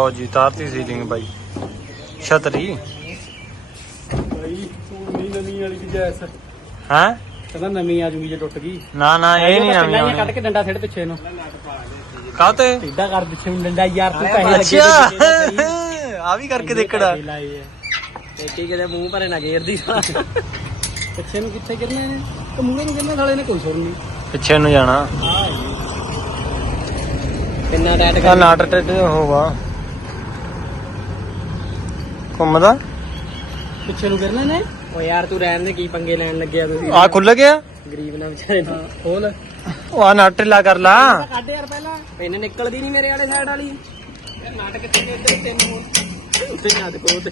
ਲਓ ਜੀ ਤਾਰਤੀ ਸੀਲਿੰਗ ਬਾਈ। ਛਤਰੀ? ਭਾਈ ਪੂਰੀ ਨਵੀਂ ਵਾਲੀ ਜੈਸ। ਹੈ? ਕਹਿੰਦਾ ਨਵੀਂ ਆ ਜੂਗੀ ਜੇ ਟੁੱਟ ਗਈ। ਨਾ ਨਾ ਇਹ ਨਹੀਂ ਨਵੀਂ ਕੱਢ ਕੇ ਡੰਡਾ ਸਿੱਟ ਪਿੱਛੇ ਨੂੰ। ਕਾਤੇ ਕਰ ਪਿੱਛੇ ਨੂੰ ਡੰਡਾ ਯਾਰ ਤੂੰ ਪੈਸੇ ਲੱਗੇ ਅੱਛਾ। ਆ ਵੀ ਕਰਕੇ ਦੇਖੜਾ ਤੇ ਕੀ ਕਿਤੇ ਮੂੰਹ ਭਰੇ ਨਾ ਗੇਰਦੀ ਪਿੱਛੇ ਨੂੰ ਕਿੱਥੇ ਗਿਰਨੇ ਨੇ ਤੇ ਮੂਹਰੇ ਨੂੰ ਗਿਰਨੇ ਸਾਲੇ ਨੇ ਕੋਈ ਸੁਣ ਨਹੀਂ ਪਿੱਛੇ ਨੂੰ ਜਾਣਾ। ਕਿੰਨਾ ਟਾਈਟ ਆ ਨਾਟ ਟੱਟ ਹੋਵਾ ਘੁੰਮਦਾ ਪਿੱਛੇ ਨੂੰ ਗਿਰਨੇ ਨੇ ਓ ਯਾਰ ਤੂੰ ਰਹਿਣ ਦੇ ਕੀ ਪੰਗੇ ਲੈਣ ਲੱਗਿਆ ਤੁਸੀਂ? ਆ ਖੁੱਲ ਗਿਆ? ਗਰੀਬ ਨਾ ਵਿਚਾਰੇ ਨੂੰ। ਖੋਲ। ਉਹ ਆ ਨਟ ਢਿੱਲਾ ਕਰ ਲਾ। ਕੱਢ ਯਾਰ ਪਹਿਲਾਂ। ਇਹਨੇ ਨਿਕਲਦੀ ਨਹੀਂ ਮੇਰੇ ਵਾਲੇ ਸਾਈਡ ਵਾਲੀ। ਯਾਰ ਨਾਟਕ ਕਿੱਥੇ ਗਏ ਇੱਧਰ ਤੈਨੂੰ ਉੱਤੇ ਨਾ ਦੇਖੋ ਤੇ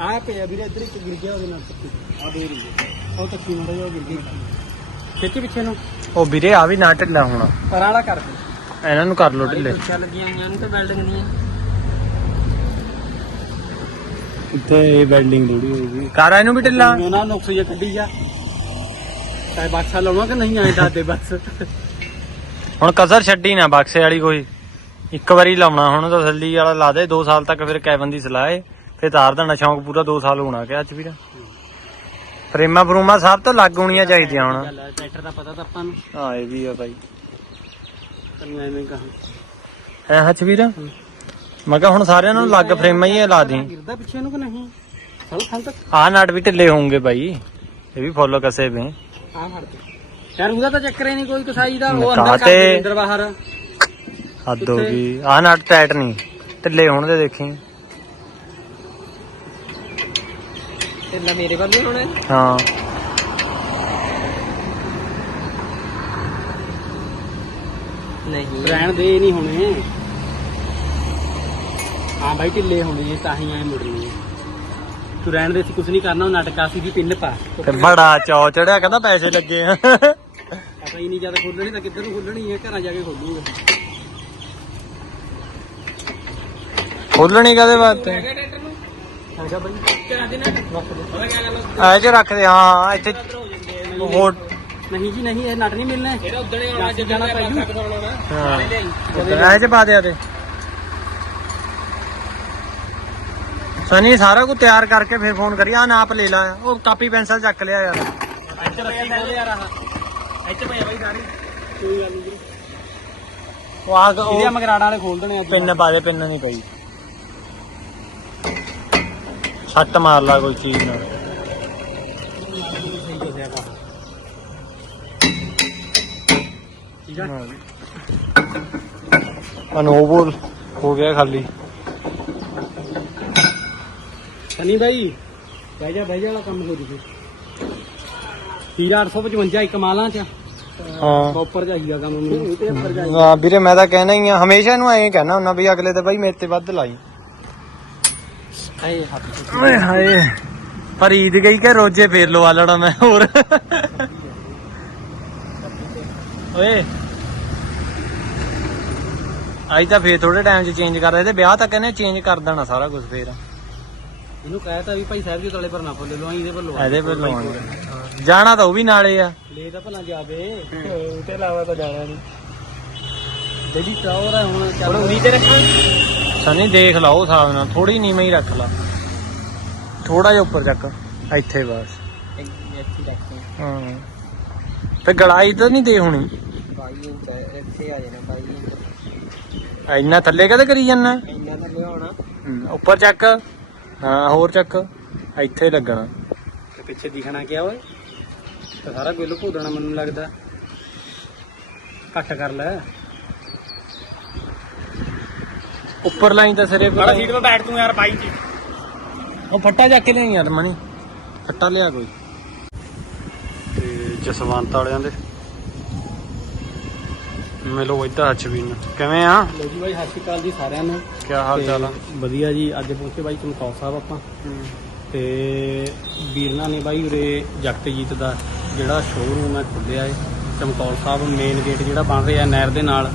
ਆ ਪਿਆ ਵੀਰੇ ਇੱਧਰ ਇੱਕ ਗਿਰ ਗਿਆ ਉਹਦੇ ਨਾਲ। ਤੱਕੀ ਆ ਦੇ ਰਹੀ ਉਹ ਤੱਕੀ ਮੜਾ ਜਾ ਗਿਰ ਗਈ ਖਿੱਚ ਪਿੱਛੇ ਨੂੰ। ਉਹ ਵੀਰੇ ਆ ਵੀ ਨਟ ਢਿੱਲਾ ਹੋਣਾ। ਪਰ ਵਾਲਾ ਕਰ। ਦੇ ਇਹਨਾਂ ਨੂੰ ਕਰ ਲੋ ਢਿੱਲੇ। ਚੱਲ ਲੱਗੀਆਂ ਹੋਈਆਂ ਨੂੰ ਤਾਂ ਵੈਲਡਿੰਗ ਦੀਆਂ। ਇੱਥੇ ਇਹ ਵੈਲਡਿੰਗ ਥੋੜੀ ਹੋਊਗੀ ਕਰ ਇਹਨੂੰ ਵੀ ਢਿੱਲਾ? ਉਹਨਾਂ ਨੁਕਸ ਜੇ ਕੱਢੀ ਜਾ ਚਾਹੇ ਬਾਕਸਾ ਲਾਉਣਾ ਕਿ ਨਹੀਂ ਆਏ ਦਾਦੇ ਬਸ। ਹੁਣ ਕਸਰ ਛੱਡੀ ਨਾ ਬਕਸੇ ਵਾਲੀ ਕੋਈ। ਇੱਕ ਵਾਰੀ ਲਾਉਣਾ ਹੁਣ ਤਸੱਲੀ ਵਾਲਾ ਲਾ ਦੇ 2 ਸਾਲ ਤੱਕ ਫਿਰ ਕੈਬਨ ਦੀ ਸਲਾਹ ਏ। ਫਿਰ ਤਾਰ ਦੇਣਾ ਸ਼ੌਂਕ ਪੂਰਾ 2 ਸਾਲ ਹੋਣਾ ਕਿ ਅੱਜ ਵੀਰ। ਫਰੇਮਾ ਫਰੂਮਾ ਸਭ ਤੋਂ ਲੱਗ ਹੋਣੀਆਂ ਚਾਹੀਦੀਆਂ ਹੁਣ। ਟਰੈਕਟਰ ਦਾ ਪਤਾ ਤਾਂ ਆਪਾਂ ਨੂੰ। ਹਾਂ ਇਹ ਵੀ ਆ ਬਾਈ। ਤੈਨੂੰ ਐਵੇਂ ਕਹਾਂ। ਐ ਹੱਚ ਵੀਰ? ਮੈਂ ਕਿਹਾ ਹੁਣ ਸਾਰਿਆਂ ਨੂੰ ਲੱਗ ਫਰੇਮਾਂ ਹੀ ਲਾ ਦੀ ਗਿਰਦਾ ਪਿੱਛੇ ਨੂੰ ਕਿ ਨਹੀਂ? ਚਲ ਖਾਲ ਤੱਕ ਆਹ ਨਟ ਵੀ ਢਿੱਲੇ ਹੋਣਗੇ ਬਾਈ। ਇਹ ਵੀ ਫੋਲੋ ਕਸੇ ਵੇ ਆ ਫੜ ਦੇ ਯਾਰ ਉਹਦਾ ਤਾਂ ਚੱਕਰ ਹੀ ਨਹੀਂ ਕੋਈ ਕਸਾਈ ਦਾ ਉਹ ਕਾਤੇ? ਅੰਦਰ ਕਰ ਦੇ ਅੰਦਰ ਬਾਹਰ। ਹੱਦ ਹੋ ਗਈ। ਆਹ ਨਟ ਟਾਈਟ ਨਹੀਂ। ਢਿੱਲੇ ਹੋਣ ਦੇ ਦੇਖੀ ਮੇਰੇ ਵੱਲ ਹੋਣੇ। ਹਾਂ। ਨਹੀਂ। ਰਹਿਣ ਦੇ ਨਹੀਂ ਹੋਣੇ। ਹਾਂ ਭਾਈ ਢਿੱਲੇ ਹੋਣੇ ਇਹ ਤਾਂ ਹੀ ਐ ਮੁੜਨੀ ਤੂੰ ਰਹਿਣ ਦੇ ਸੀ ਕੁਝ ਨਹੀਂ ਕਰਨਾ ਉਹ ਨਾਟਕਾ ਸੀ ਦੀ ਪਿੰਨ ਪਾ। ਤੇ ਬੜਾ ਚੌ ਚੜਿਆ ਕਹਿੰਦਾ ਪੈਸੇ ਲੱਗੇ ਆ। ਪਤਾ ਹੀ ਨਹੀਂ ਜਦ ਖੋਲਣੀ ਤਾਂ ਕਿੱਧਰ ਨੂੰ ਖੋਲਣੀ ਹੈ? ਘਰਾਂ ਜਾ ਕੇ ਖੋਲੂਗਾ। ਖੋਲਣੀ ਕਦੇ ਵਾਸਤੇ? ਹੈਗਾ ਭਾਈ ਘਰਾਂ ਦੇ ਨਟ ਰੱਖ ਦੇ। ਪਤਾ ਕੀ ਗੱਲ ਐ ਚ ਰੱਖਦੇ ਹਾਂ ਇੱਥੇ ਹੋਰ। ਨਹੀਂ ਜੀ ਨਹੀਂ ਇਹ ਨਟ ਨਹੀਂ ਮਿਲਣਾ। ਇਹਦਾ ਉਦਣੇ ਆਉਣਾ ਜੇ ਜਾਣਾ ਪੈ ਜੂ। ਹਾਂ। ਐ ਚ ਪਾ ਦਿਆ ਤੇ ਸਨੀ ਸਾਰਾ ਕੁਝ ਤਿਆਰ ਕਰਕੇ ਫਿਰ ਫੋਨ ਕਰੀ। ਆ ਨਾਪ ਲੈ ਲਾ। ਉਹ ਕਾਪੀ ਪੈਨਸਲ ਚੱਕ ਲਿਆ ਯਾਰ। ਇੱਥੇ ਪਿਆ ਬੋਲ ਯਾਰ ਆਹ। ਇੱਥੇ ਪਿਆ ਬਾਈ ਸਾਰੀ। ਕੋਈ ਗੱਲ ਨਹੀਂ। ਉਹ ਆ ਇਹਦੇ ਮਗਰਾੜ ਵਾਲੇ ਖੋਲ ਦੇਣੇ ਅੱਜ ਪਿੰਨ ਪਾ ਦੇ ਪਿੰਨ ਨਹੀਂ ਪਈ। ਛੱਟ ਮਾਰ ਲਾ ਕੋਈ ਚੀਜ਼ ਨਾਲ। ਠੀਕ ਆ। ਅਨੋਬਲ ਹੋ ਗਿਆ ਖਾਲੀ। ਸਨੀ ਭਾਈ ਬਹਿ ਜਾ ਬਹਿ ਜਾ ਵਾਲਾ ਕੰਮ ਹੋ ਜੂ ਹੀਰਾ 855 ਇੱਕ ਮਾਲਾਂ ਚ। ਹਾਂ। ਉੱਪਰ ਜਾਈਗਾ ਕੰਮ ਮੈਨੂੰ। ਤੇ ਉੱਪਰ ਜਾਈ ਹਾਂ ਵੀਰੇ ਮੈਂ ਤਾਂ ਕਹਿਣਾ ਹੀ ਆ ਹਮੇਸ਼ਾ ਇਹਨੂੰ ਐਂ ਕਹਿਣਾ ਹੁੰਦਾ ਵੀ ਅਗਲੇ ਤੇ ਬਾਈ ਮੇਰੇ ਤੇ ਵੱਧ ਲਾਈ। ਓਏ ਹਾਏ ਪਰ ਈਦ ਗਈ ਕਿ ਰੋਜੇ ਫੇਰ ਲਵਾ ਲੈਣਾ ਮੈਂ ਹੋਰ। ਓਏ। ਅੱਜ ਤਾਂ ਫੇਰ ਥੋੜੇ ਟਾਈਮ 'ਚ ਚੇਂਜ ਕਰ ਰਹੇ ਤੇ ਵਿਆਹ ਤੱਕ ਇਹਨੇ ਚੇਂਜ ਕਰ ਦੇਣਾ ਸਾਰਾ ਕੁਝ ਫੇਰ। ਇਹਨੂੰ ਕਹਿਤਾ ਵੀ ਭਾਈ ਸਾਹਿਬ ਜੀ ਤਲੇ ਪਰ ਨਾ ਫੁੱਲੇ ਲਵਾਈ ਇਹਦੇ ਪਰ ਲਵਾ ਇਹਦੇ ਪਰ ਲਵਾਉਣਾ ਜਾਣਾ ਤਾਂ ਉਹ ਵੀ ਨਾਲੇ ਆ। ਲੈ ਤਾਂ ਭਲਾ ਜਾਵੇ। ਉਹ ਤੇ ਇਲਾਵਾ ਤਾਂ ਜਾਣਾ ਨਹੀਂ। ਡੇਲੀ ਚਾਹੋ ਰਾ ਹੁਣ ਚੱਲ ਉਰੀ ਤੇ ਰੱਖਾਂ? ਸਨੀ ਦੇਖ ਲਾ ਉਹ ਹਿਸਾਬ ਨਾਲ ਥੋੜੀ ਨੀਵੇਂ ਹੀ ਰੱਖ ਲਾ। ਥੋੜਾ ਜਿਹਾ ਉੱਪਰ ਚੱਕ ਇੱਥੇ ਬਸ। ਇੱਥੇ ਰੱਖਾਂ ਹਾਂ। ਤੇ ਗੜਾਈ ਤਾਂ ਨਹੀਂ ਦੇ ਹੋਣੀ। ਭਾਈ ਉਹ ਇੱਥੇ ਆ ਜਾਣਾ ਭਾਈ। ਇੰਨਾ ਥੱਲੇ ਕਦੇ ਕਰੀ ਜਾਂਦਾ ਇੰਨਾ ਤਾਂ ਲਿਆਉਣਾ ਉੱਪਰ ਚੱਕ। ਹਾਂ ਹੋਰ ਚੱਕ। ਇੱਥੇ ਲੱਗਣਾ। ਤੇ ਪਿੱਛੇ ਦਿਖਣਾ ਕਿਆ ਓਏ? ਤੇ ਸਾਰਾ ਬਿੱਲ ਭੋਦਣਾ ਮੈਨੂੰ ਲੱਗਦਾ। ਘੱਟ ਕਰ ਲੈ। ਉੱਪਰ ਲਾਈਨ ਤਾਂ ਸਿਰੇ ਬੜਾ ਸੀਟ 'ਤੇ ਬੈਠ ਤੂੰ ਯਾਰ ਬਾਈ ਜੀ। ਉਹ ਫੱਟਾ ਚੱਕ ਕੇ ਲਿਆਈ ਯਾਰ ਮਣੀ ਫੱਟਾ ਲਿਆ ਕੋਈ। ਤੇ ਜਸਵੰਤ ਵਾਲਿਆਂ ਦੇ। ਮਿਲੋ ਇੱਧਰ ਹੱਚਵੀਨ ਕਿਵੇਂ ਆ? ਲੋ ਜੀ ਬਾਈ ਸਤਿ ਸ਼੍ਰੀ ਅਕਾਲ ਜੀ ਸਾਰਿਆਂ ਨੂੰ। ਕੀ ਹਾਲ ਚਾਲ ਆ? ਵਧੀਆ ਜੀ ਅੱਜ ਪਹੁੰਚੇ ਬਾਈ ਚਮਕੌਰ ਸਾਹਿਬ ਆਪਾਂ। ਤੇ ਵੀਰਨਾ ਨੇ ਬਾਈ ਉਰੇ ਜਗਤਜੀਤ ਦਾ ਜਿਹੜਾ ਸ਼ੋਰੂਮ ਹੈ ਖੁੱਲਿਆ ਏ। ਚਮਕੌਰ ਸਾਹਿਬ ਮੇਨ ਗੇਟ ਜਿਹੜਾ ਬਣ ਰਿਹਾ ਨਹਿਰ ਦੇ ਨਾਲ।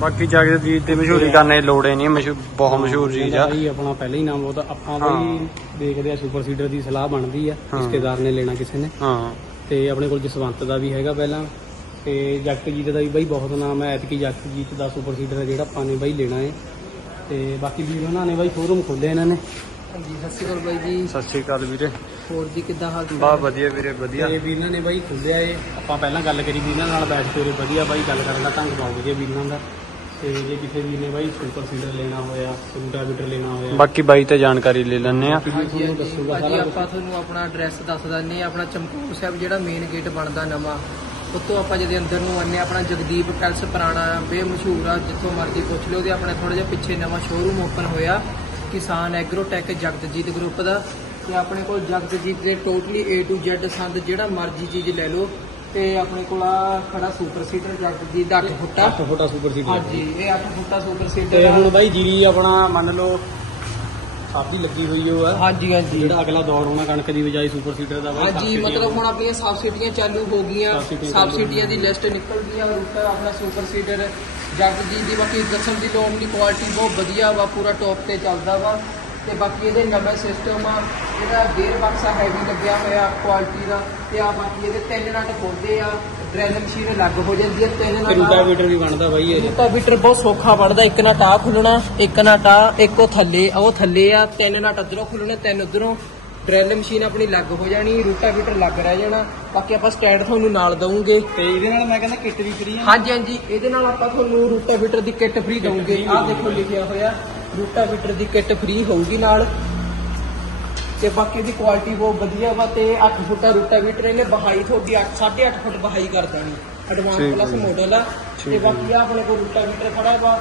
ਬਾਕੀ ਜਗਜੀਤ ਦੀ ਮਸ਼ਹੂਰੀ ਕਰਨੇ ਲੋੜ ਹੀ ਨਹੀਂ ਮਸ਼ਹੂਰ ਬਹੁਤ ਮਸ਼ਹੂਰ ਚੀਜ਼ ਆ। ਬਾਈ ਆਪਣਾ ਪਹਿਲਾਂ ਹੀ ਨਾਮ ਉਹ ਤਾਂ ਆਪਾਂ ਹਾਂ। ਬਾਈ ਦੇਖਦੇ ਆ ਸੁਪਰ ਸੀਡਰ ਦੀ ਸਲਾਹ ਬਣਦੀ ਆ। ਹਾਂ। ਰਿਸ਼ਤੇਦਾਰ ਨੇ ਲੈਣਾ ਕਿਸੇ ਨੇ। ਹਾਂ। ਤੇ ਆਪਣੇ ਕੋਲ ਜਸਵੰਤ ਦਾ ਵੀ ਹੈਗਾ ਪਹਿਲਾਂ। ਤੇ ਜਗਤਜੀਤ ਦਾ ਵੀ ਬਾਈ ਬਹੁਤ ਨਾਮ ਹੈ ਐਤਕੀ ਜਗਤਜੀਤ ਦਾ ਸੁਪਰ ਸੀਡਰ ਹੈ ਜਿਹੜਾ ਆਪਾਂ ਨੇ ਬਾਈ ਲੈਣਾ ਹੈ ਤੇ ਬਾਕੀ ਵੀਰ ਉਹਨਾਂ ਨੇ ਬਾਈ ਸ਼ੋਰੂਮ ਖੋਲਿਆ ਇਹਨਾਂ ਨੇ। ਹਾਂਜੀ ਸਤਿ ਸ਼੍ਰੀ ਅਕਾਲ ਬਾਈ ਜੀ। ਸਤਿ ਸ਼੍ਰੀ ਅਕਾਲ ਵੀਰੇ। ਹੋਰ ਜੀ ਕਿੱਦਾਂ ਹਾਲ ਚਾਲ? ਬਾ ਵਧੀਆ ਵੀਰੇ ਵਧੀਆ। ਤੇ ਵੀਰਾਂ ਨੇ ਬਾਈ ਖੋਲਿਆ ਏ। ਆਪਾਂ ਪਹਿਲਾਂ ਗੱਲ ਕਰੀ ਵੀਰਾਂ ਨਾਲ ਬੈਠ ਕੇ ਉਰੇ ਵਧੀਆ ਬਾਈ ਗੱਲ ਕਰਨ ਦਾ ਢੰਗ ਬਹੁਤ ਵਧੀਆ ਵੀਰਾਂ ਦਾ। ਤੇ ਜੇ ਕਿਸੇ ਵੀਰ ਨੇ ਬਾਈ ਸੁਪਰ ਸੀਡਰ ਲੈਣਾ ਹੋਇਆ ਰੂਟਾਵੀਟਰ ਲੈਣਾ ਹੋਇਆ। ਬਾਕੀ ਬਾਈ ਤੇ ਜਾਣਕਾਰੀ ਲੈ ਲੈਣੇ ਆ ਵੀ ਹਾਂਜੀ ਤੁਹਾਨੂੰ ਦੱਸੂਗਾ ਹਾਂਜੀ ਸਾਰਾ ਆਪਾਂ ਤੁਹਾਨੂੰ ਆਪਣਾ ਐਡਰੈਸ ਦੱਸ ਦਿੰਦੇ ਹਾਂ। ਆਪਣਾ ਚਮਕੌਰ ਸਾਹਿਬ ਜਿਹੜਾ ਮੇਨ ਗੇਟ ਬਣਦਾ ਨਵਾਂ। ਉੱਤੋਂ ਆਪਾਂ ਜਦੇ ਅੰਦਰ ਨੂੰ ਆਨੇ ਆਪਣਾ ਜਗਦੀਪ ਟੈਲਸ ਪੁਰਾਣਾ ਬੇਮਸ਼ਹੂਰ ਆ ਜਿੱਥੋਂ ਮਰਜ਼ੀ ਪੁੱਛ ਲਿਓ ਉਹਦੇ ਆਪਣੇ ਥੋੜਾ ਜਿਹਾ ਪਿੱਛੇ ਨਵਾਂ ਸ਼ੋਰੂਮ ਓਪਨ ਹੋਇਆ ਕਿਸਾਨ ਐਗਰੋਟੈਕ ਜਗਤਜੀਤ ਗਰੁੱਪ ਦਾ। ਤੇ ਆਪਣੇ ਕੋਲ ਜਗਤਜੀਤ ਦੇ ਟੋਟਲੀ A to Z ਸੰਦ ਜਿਹੜਾ ਮਰਜ਼ੀ ਚੀਜ਼ ਲੈ ਲਓ। ਤੇ ਆਪਣੇ ਕੋਲ ਆ ਖੜਾ ਸੁਪਰ ਸੀਟਰ ਜਗਤਜੀਤ ਦਾ 8 ਫੁੱਟਾ। 8 ਫੁੱਟਾ ਸੁਪਰ ਸੀਡਰ ਹਾਂਜੀ ਇਹ 8 ਫੁੱਟਾ ਸੁਪਰ ਸੀਟਰ ਤੇ ਹੁਣ ਬਾਈ ਜੀਰੀ ਆਪਣਾ ਮੰਨ ਲਓ ਸਬਜ਼ੀ ਲੱਗੀ ਹੋਈ ਹੋ। ਆ ਹਾਂਜੀ ਹਾਂਜੀ। ਜਿਹੜਾ ਅਗਲਾ ਦੌਰ ਹੋਣਾ ਕਣਕ ਦੀ ਬਜਾਈ ਸੁਪਰ ਸੀਡਰ ਦਾ ਬਾਈ ਹਾਂਜੀ ਸਬਸਿਡੀ ਮਤਲਬ ਹੁਣ ਆਪਣੀਆਂ ਸਬਸਿਡੀਆਂ ਚਾਲੂ ਹੋ ਗਈਆਂ। ਸਬਸਿਡੀਆਂ ਚਾਲੂ ਸਬਸਿਡੀਆਂ ਦੀ ਲਿਸਟ ਨਿਕਲ ਗਈ ਆ ਰੂਟਰ ਆਪਣਾ ਸੁਪਰ ਸੀਡਰ ਜੱਗ ਜੀ ਦੀ ਬਾਕੀ ਦੱਸਣ ਦੀ ਲੋੜ ਨਹੀਂ ਕੁਆਲਿਟੀ ਬਹੁਤ ਵਧੀਆ ਵਾ ਪੂਰਾ ਟੌਪ ਤੇ ਚੱਲਦਾ ਵਾ। ਤੇ ਬਾਕੀ ਇਹਦੇ ਨਵੇਂ ਸਿਸਟਮ ਆ ਇਹਦਾ ਗੇਅਰ ਬਕਸਾ ਹੈਵੀ ਲੱਗਿਆ ਹੋਇਆ ਕੁਆਲਿਟੀ ਦਾ। ਤੇ ਆ ਬਾਕੀ ਇਹਦੇ ਤਿੰਨ ਨਟ ਖੋਲਦੇ ਆ। ਡਰੈਲ ਮਸ਼ੀਨ ਅਲੱਗ ਹੋ ਜਾਂਦੀ ਹੈ ਤਿੰਨ ਤੇ ਨਟ ਰੂਟਾਵੀਟਰ ਵੀ ਬਣਦਾ ਬਾਈ ਇਹ। ਰੂਟਾਵੀਟਰ ਬਹੁਤ ਸੌਖਾ ਬਣਦਾ ਇੱਕ ਨਟ ਆ ਖੁੱਲਣਾ ਇੱਕ ਨਟ ਆ ਇੱਕ ਉਹ ਥੱਲੇ ਉਹ ਥੱਲੇ ਆ ਤਿੰਨ ਨਟ ਅਧਰੋਂ ਖੁੱਲਣੇ ਤਿੰਨ ਉਧਰੋਂ ਡਰੈਲ ਮਸ਼ੀਨ ਆਪਣੀ ਲੱਗ ਹੋ ਜਾਣੀ ਰੂਟਾਵੀਟਰ ਲੱਗ ਰਹਿ ਜਾਣਾ। ਬਾਕੀ ਆਪਾਂ ਸਟੈਂਡ ਤੁਹਾਨੂੰ ਨਾਲ ਦਵਾਂਗੇ ਤੇ ਇਹਦੇ ਨਾਲ ਮੈਂ ਕਹਿੰਦਾ ਕਿੱਟ ਵੀ ਫਰੀ ਆ। ਹਾਂਜੀ ਹਾਂਜੀ ਇਹਦੇ ਨਾਲ ਆਪਾਂ ਤੁਹਾਨੂੰ ਰੂਟਾਵੀਟਰ ਦੀ ਕਿੱਟ ਫ੍ਰੀ ਦਵਾਂਗੇ ਆਹ ਦੇਖੋ ਲਿਖਿਆ ਹੋਇਆ ਰੂਟਾਵੀਟਰ ਦੀ ਕਿੱਟ ਫ੍ਰੀ ਹੋਊਗੀ ਨਾਲ। ਤੇ ਬਾਕੀ ਦੀ ਕੁਆਲਿਟੀ ਬਹੁਤ ਵਧੀਆ ਵਾ ਤੇ 8 ਫੁੱਟਾ ਰੂਟਾਵੀਟਰ ਇਹਨੇ ਬਹਾਈ ਤੁਹਾਡੀ 8 8.5 ਫੁੱਟ ਬਹਾਈ ਕਰ ਦੇਣੀ। Advance plus. ਮਾਡਲ ਆ। ਤੇ ਬਾਕੀ ਆਹ ਆਪਣੇ ਕੋਲ ਰੂਟਾਵੀਟਰ ਖੜਾ ਵਾ।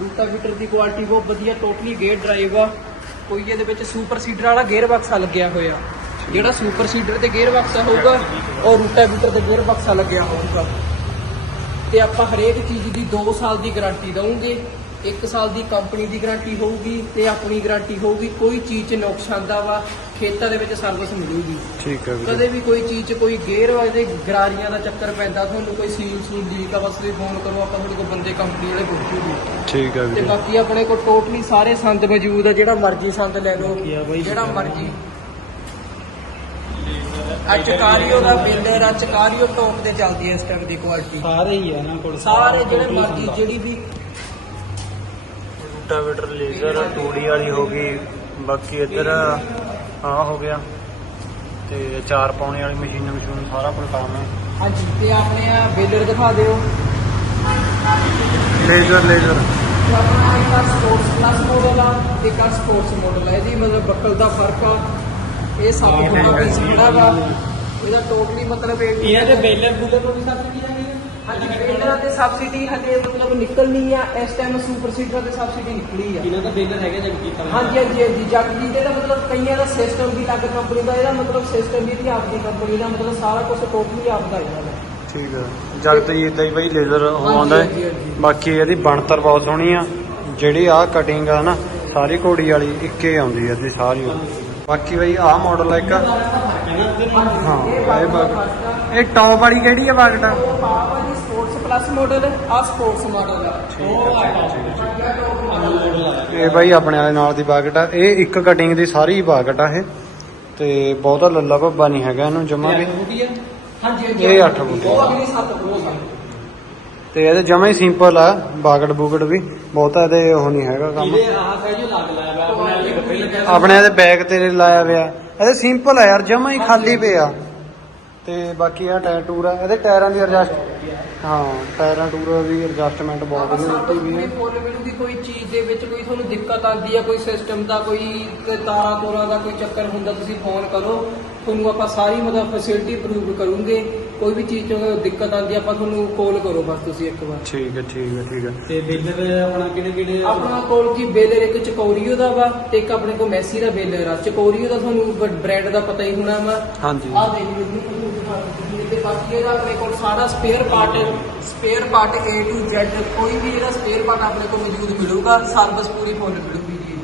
ਰੂਟਾਵੀਟਰ ਦੀ ਕੁਆਲਿਟੀ ਬਹੁਤ ਵਧੀਆ ਟੋਟਲੀ ਗੇਅਰ ਡਰਾਈਵ ਆ। ਕੋਈ ਇਹਦੇ ਵਿੱਚ ਸੁਪਰ ਸੀਡਰ ਵਾਲਾ ਗੇਅਰ ਬਕਸਾ ਲੱਗਿਆ ਹੋਇਆ। ਜਿਹੜਾ ਸੁਪਰ ਸੀਡਰ ਤੇ ਗੇਅਰ ਬਕਸਾ ਹੋਊਗਾ ਉਹ ਰੂਟਾਵੀਟਰ ਤੇ ਗੇਅਰ ਬਕਸਾ ਲੱਗਿਆ ਹੋਊਗਾ। ਤੇ ਆਪਾਂ ਹਰੇਕ ਚੀਜ਼ ਦੀ 2 ਸਾਲ ਦੀ ਗਾਰੰਟੀ ਦਵਾਂਗੇ 1 ਸਾਲ ਦੀ ਕੰਪਨੀ ਦੀ ਗਾਰੰਟੀ ਹੋਊਗੀ ਤੇ ਆਪਣੀ ਗਾਰੰਟੀ ਹੋਊਗੀ ਕੋਈ ਚੀਜ਼ 'ਚ ਨੁਕਸ ਆਂਦਾ ਵਾ ਖੇਤਾਂ ਦੇ ਵਿੱਚ ਸਰਵਿਸ ਮਿਲੂਗੀ। ਠੀਕ ਹੈ ਵੀਰੇ। ਕਦੇ ਵੀ ਕੋਈ ਚੀਜ਼ 'ਚ ਕੋਈ ਗੇਅਰ ਵਾਲੇ ਗਰਾਰੀਆਂ ਦਾ ਚੱਕਰ ਪੈਂਦਾ ਤੁਹਾਨੂੰ ਕੋਈ ਸੀਲ ਸੂਲ ਲੀਕ ਆ ਬਸ ਤੁਸੀਂ ਫੋਨ ਕਰੋ ਆਪਾਂ ਤੁਹਾਡੇ ਕੋਲ ਬੰਦੇ ਕੰਪਨੀ ਵਾਲੇ ਪੁੱਛੂਗੇ। ਠੀਕ ਹੈ ਤੇ ਵੀਰੇ। ਬਾਕੀ ਆਪਣੇ ਕੋਲ ਟੋਟਲੀ ਸਾਰੇ ਸੰਦ ਮੌਜੂਦ ਆ ਜਿਹੜਾ ਮਰਜ਼ੀ ਸੰਦ ਲੈ ਲਓ ਕੀ ਆ ਬਾਈ? ਜਿਹੜਾ ਮਰਜ਼ੀ। ਅਚਕਾਰੀਓ ਦਾ ਬਿਲਡਰ ਆ ਚਕਾਰੀਓ ਟੌਪ ਤੇ ਚੱਲਦੀ ਹੈ ਇਸ ਟਾਈਮ ਦੀ ਕੁਆਲਿਟੀ ਸਾਰੇ ਹੀ ਆ ਨਾ ਕੋਲ। ਸਾਰੇ ਜਿਹੜੇ ਮਰਜ਼ੀ ਜਿਹੜੀ ਵੀ ਰੂਟਾਵੇਟਰ ਲੇਜ਼ਰ ਟੂੜੀ ਵਾਲੀ ਹੋ ਗਈ ਬਾਕੀ ਇੱਧਰ ਆ ਹੋ ਗਿਆ। ਤੇ ਚਾਰ ਪਾਉਣੇ ਵਾਲੀ ਮਸ਼ੀਨ ਮਸ਼ੀਨ ਸਾਰਾ ਕੁਝ ਕੰਮ ਹੈ ਹਾਂਜੀ ਤੇ ਆਪਣੇ ਆ ਬੇਲਰ ਦਿਖਾ ਦਿਓ। Laser laser. ਆਪਣਾ ਇੱਕ ਸਪੋਰਟਸ ਪਲੱਸ ਮਾਡਲ ਆ ਇੱਕ ਆ ਸਪੋਰਟਸ ਮਾਡਲ ਆ। ਇਹਦੀ ਮਤਲਬ ਬੱਕਲ ਦਾ ਫ਼ਰਕ ਆ। ਇਹ ਸਭ ਤੋਂ ਪੀਸ ਖੜਾ ਵਾ। ਇਹਦਾ ਟੋਟਲੀ ਮਤਲਬ ਇਹ ਇਹਨਾਂ ਦੇ ਬੇਲਰ ਬੁਲਰ ਨੂੰ ਵੀ ਆ ਗਈ ਹਾਂਜੀ ਬੇਲਰਾਂ ਤੇ ਸਬਸਿਡੀ ਹਲੇ ਮਤਲਬ ਨਿਕਲਣੀ ਆ ਇਸ ਟਾਈਮ ਸੁਪਰ ਸੀਡਰ ਤੇ ਸਬਸਿਡੀ ਨਿਕਲੀ ਆ। ਇਹਨਾਂ ਦਾ ਬੇਲਰ ਹੈਗਾ ਜਗ ਕੀਤਾ ਹਾਂਜੀ ਹਾਂਜੀ ਹਾਂਜੀ ਜੱਗ ਜੀ ਦੇ ਤਾਂ ਮਤਲਬ ਕਈਆਂ ਦਾ ਸਿਸਟਮ ਵੀ ਲੱਗ ਕੰਪਨੀ ਦਾ ਇਹਦਾ ਮਤਲਬ ਸਿਸਟਮ ਵੀ ਇਹਦੀ ਆਪਦੀ ਕੰਪਨੀ ਦਾ ਮਤਲਬ ਸਾਰਾ ਕੁਝ ਟੋਟਲੀ ਆਪਦਾ ਇਹਨਾਂ ਦਾ ਠੀਕ ਹੈ ਜਗਤ ਜੀ ਇਦਾਂ ਹੀ ਬਈ ਲੇਜ਼ਰ ਉਹ ਆਉਂਦਾ ਹਾਂਜੀ, ਹੈ। ਹਾਂਜੀ। ਬਾਕੀ ਇਹਦੀ ਬਣਤਰ ਬਹੁਤ ਸੋਹਣੀ ਆ। ਜਿਹੜੀ ਆ ਕਟਿੰਗ ਆ ਨਾ ਸਾਰੀ ਘੋੜੀ ਵਾਲੀ ਇੱਕੇ ਆਉਂਦੀ ਆ ਸਾਰੀ। ਬਾਕੀ ਬਈ ਆਹ ਮਾਡਲ ਆ ਇੱਕ। ਹਾਂ ਇਹ ਬਾਗ ਇਹ ਟੌਪ ਵਾਲੀ ਕਿਹੜੀ ਆ ਬਾਗਟਾ ਉਹ ਪਾਵਾ ਜੀ ਸਪੋਰਟਸ ਪਲੱਸ ਮਾਡਲ ਆ। ਸਪੋਰਟਸ ਮਾਡਲ ਆ ਇਹ ਬਾਈ ਆਪਣੇ ਵਾਲੇ ਨਾਲ ਦੀ ਬਾਗਟ ਆ ਇਹ ਇੱਕ ਕਟਿੰਗ ਦੀ ਸਾਰੀ ਬਾਗਟ ਆ ਇਹ। ਤੇ ਬਹੁਤਾ ਲੱਲਾ ਭੱਬਾ ਨਹੀਂ ਹੈਗਾ ਇਹਨੂੰ ਜਮਾ ਵੀ। ਹਾਂਜੀ ਹਾਂਜੀ। ਇਹ ਅੱਠ ਫੁੱਟ। ਉਹ ਅਗਲੀ 7 ਫੁੱਟ ਤੇ ਇਹਦੇ ਜਮਾ ਹੀ ਸਿੰਪਲ ਆ ਬਾਗਟ ਬੂਗਟ ਵੀ। ਬਹੁਤਾ ਇਹਦੇ ਉਹ ਨਹੀਂ ਹੈਗਾ ਕੰਮ। ਇਹਦੇ ਆਹ ਸਾਈਜ਼ ਲੱਗ ਲਾਇਆ ਆਪਣੇ ਵਾਲੇ ਗੱਬੇ ਲੱਗਿਆ ਆਪਣੇ ਇਹਦੇ ਬੈਗ ਤੇਰੇ ਲਾਇਆ ਹੋਇਆ। ਇਹਦੇ ਸਿੰਪਲ ਆ ਯਾਰ ਜਮਾ ਹੀ ਖਾਲੀ ਪਿਆ। ਤੇ ਬਾਕੀ ਆ ਟਾਇਰ ਟੂਰ ਆ ਇਹਦੇ ਟਾਇਰਾਂ ਦੀ ਐਡਜਸਟ ਹਾਂ ਟਾਇਰਾਂ ਟੂਰ ਦੀ ਐਡਜਸਟਮੈਂਟ ਬਹੁਤ ਵਧੀਆ ਦਿੱਤੀ ਗਈ ਹੈ। ਫੁੱਲ ਮਿਲੂਗੀ ਕੋਈ ਚੀਜ਼ ਦੇ ਵਿੱਚ ਕੋਈ ਤੁਹਾਨੂੰ ਦਿੱਕਤ ਆਉਂਦੀ ਆ ਕੋਈ ਸਿਸਟਮ ਦਾ ਕੋਈ ਤਾਰਾਂ ਤੋਰਾਂ ਦਾ ਕੋਈ ਚੱਕਰ ਹੁੰਦਾ ਤੁਸੀਂ ਫੋਨ ਕਰੋ ਤੁਹਾਨੂੰ ਆਪਾਂ ਸਾਰੀ ਮਤਲਬ ਫੈਸਿਲਿਟੀ ਪ੍ਰੂਵ ਕਰੂੰਗੇ। ਕੋਈ ਵੀ ਚੀਜ਼ 'ਚ ਦਿੱਕਤ ਆਉਂਦੀ ਆ ਆਪਾਂ ਤੁਹਾਨੂੰ ਕਾਲ ਕਰੋ ਬਸ ਤੁਸੀਂ ਇੱਕ ਵਾਰ। ਠੀਕ ਹੈ ਠੀਕ ਹੈ ਠੀਕ ਹੈ। ਤੇ ਬੇਲਰ ਆਪਣਾ ਕਿਹੜੇ ਕਿਹੜੇ ਆਪਣਾ ਕੋਲ ਕੀ ਬੇਲਰ ਇੱਕ ਚਕੋਰੀਓ ਦਾ ਵਾ ਤੇ ਇੱਕ ਆਪਣੇ ਕੋਲ ਮੈਸੀ ਦਾ ਬੇਲਰ ਆ। ਚਕੋਰੀਓ ਦਾ ਤੁਹਾਨੂੰ ਬ੍ਰਾਂਡ ਦਾ ਪਤਾ ਹੀ ਹੋਣਾ ਵਾ। ਹਾਂਜੀ। ਆ ਦੇਖ ਲਓ ਜੀ ਤੁਹਾਨੂੰ ਦਿਖਾ ਦਿੰਦੀ ਤੇ ਬਾਕੀ ਇਹਦਾ ਆਪਣੇ ਕੋਲ ਸਾਰਾ spare part spare part A to Z ਕੋਈ ਵੀ ਇਹਦਾ ਸਪੇਅਰ ਪਾਰਟ ਆਪਣੇ ਕੋਲ ਮੌਜੂਦ ਮਿਲੂਗਾ ਸਰਵਿਸ ਪੂਰੀ ਫੁੱਲ ਮਿਲੂਗੀ ਜੀ।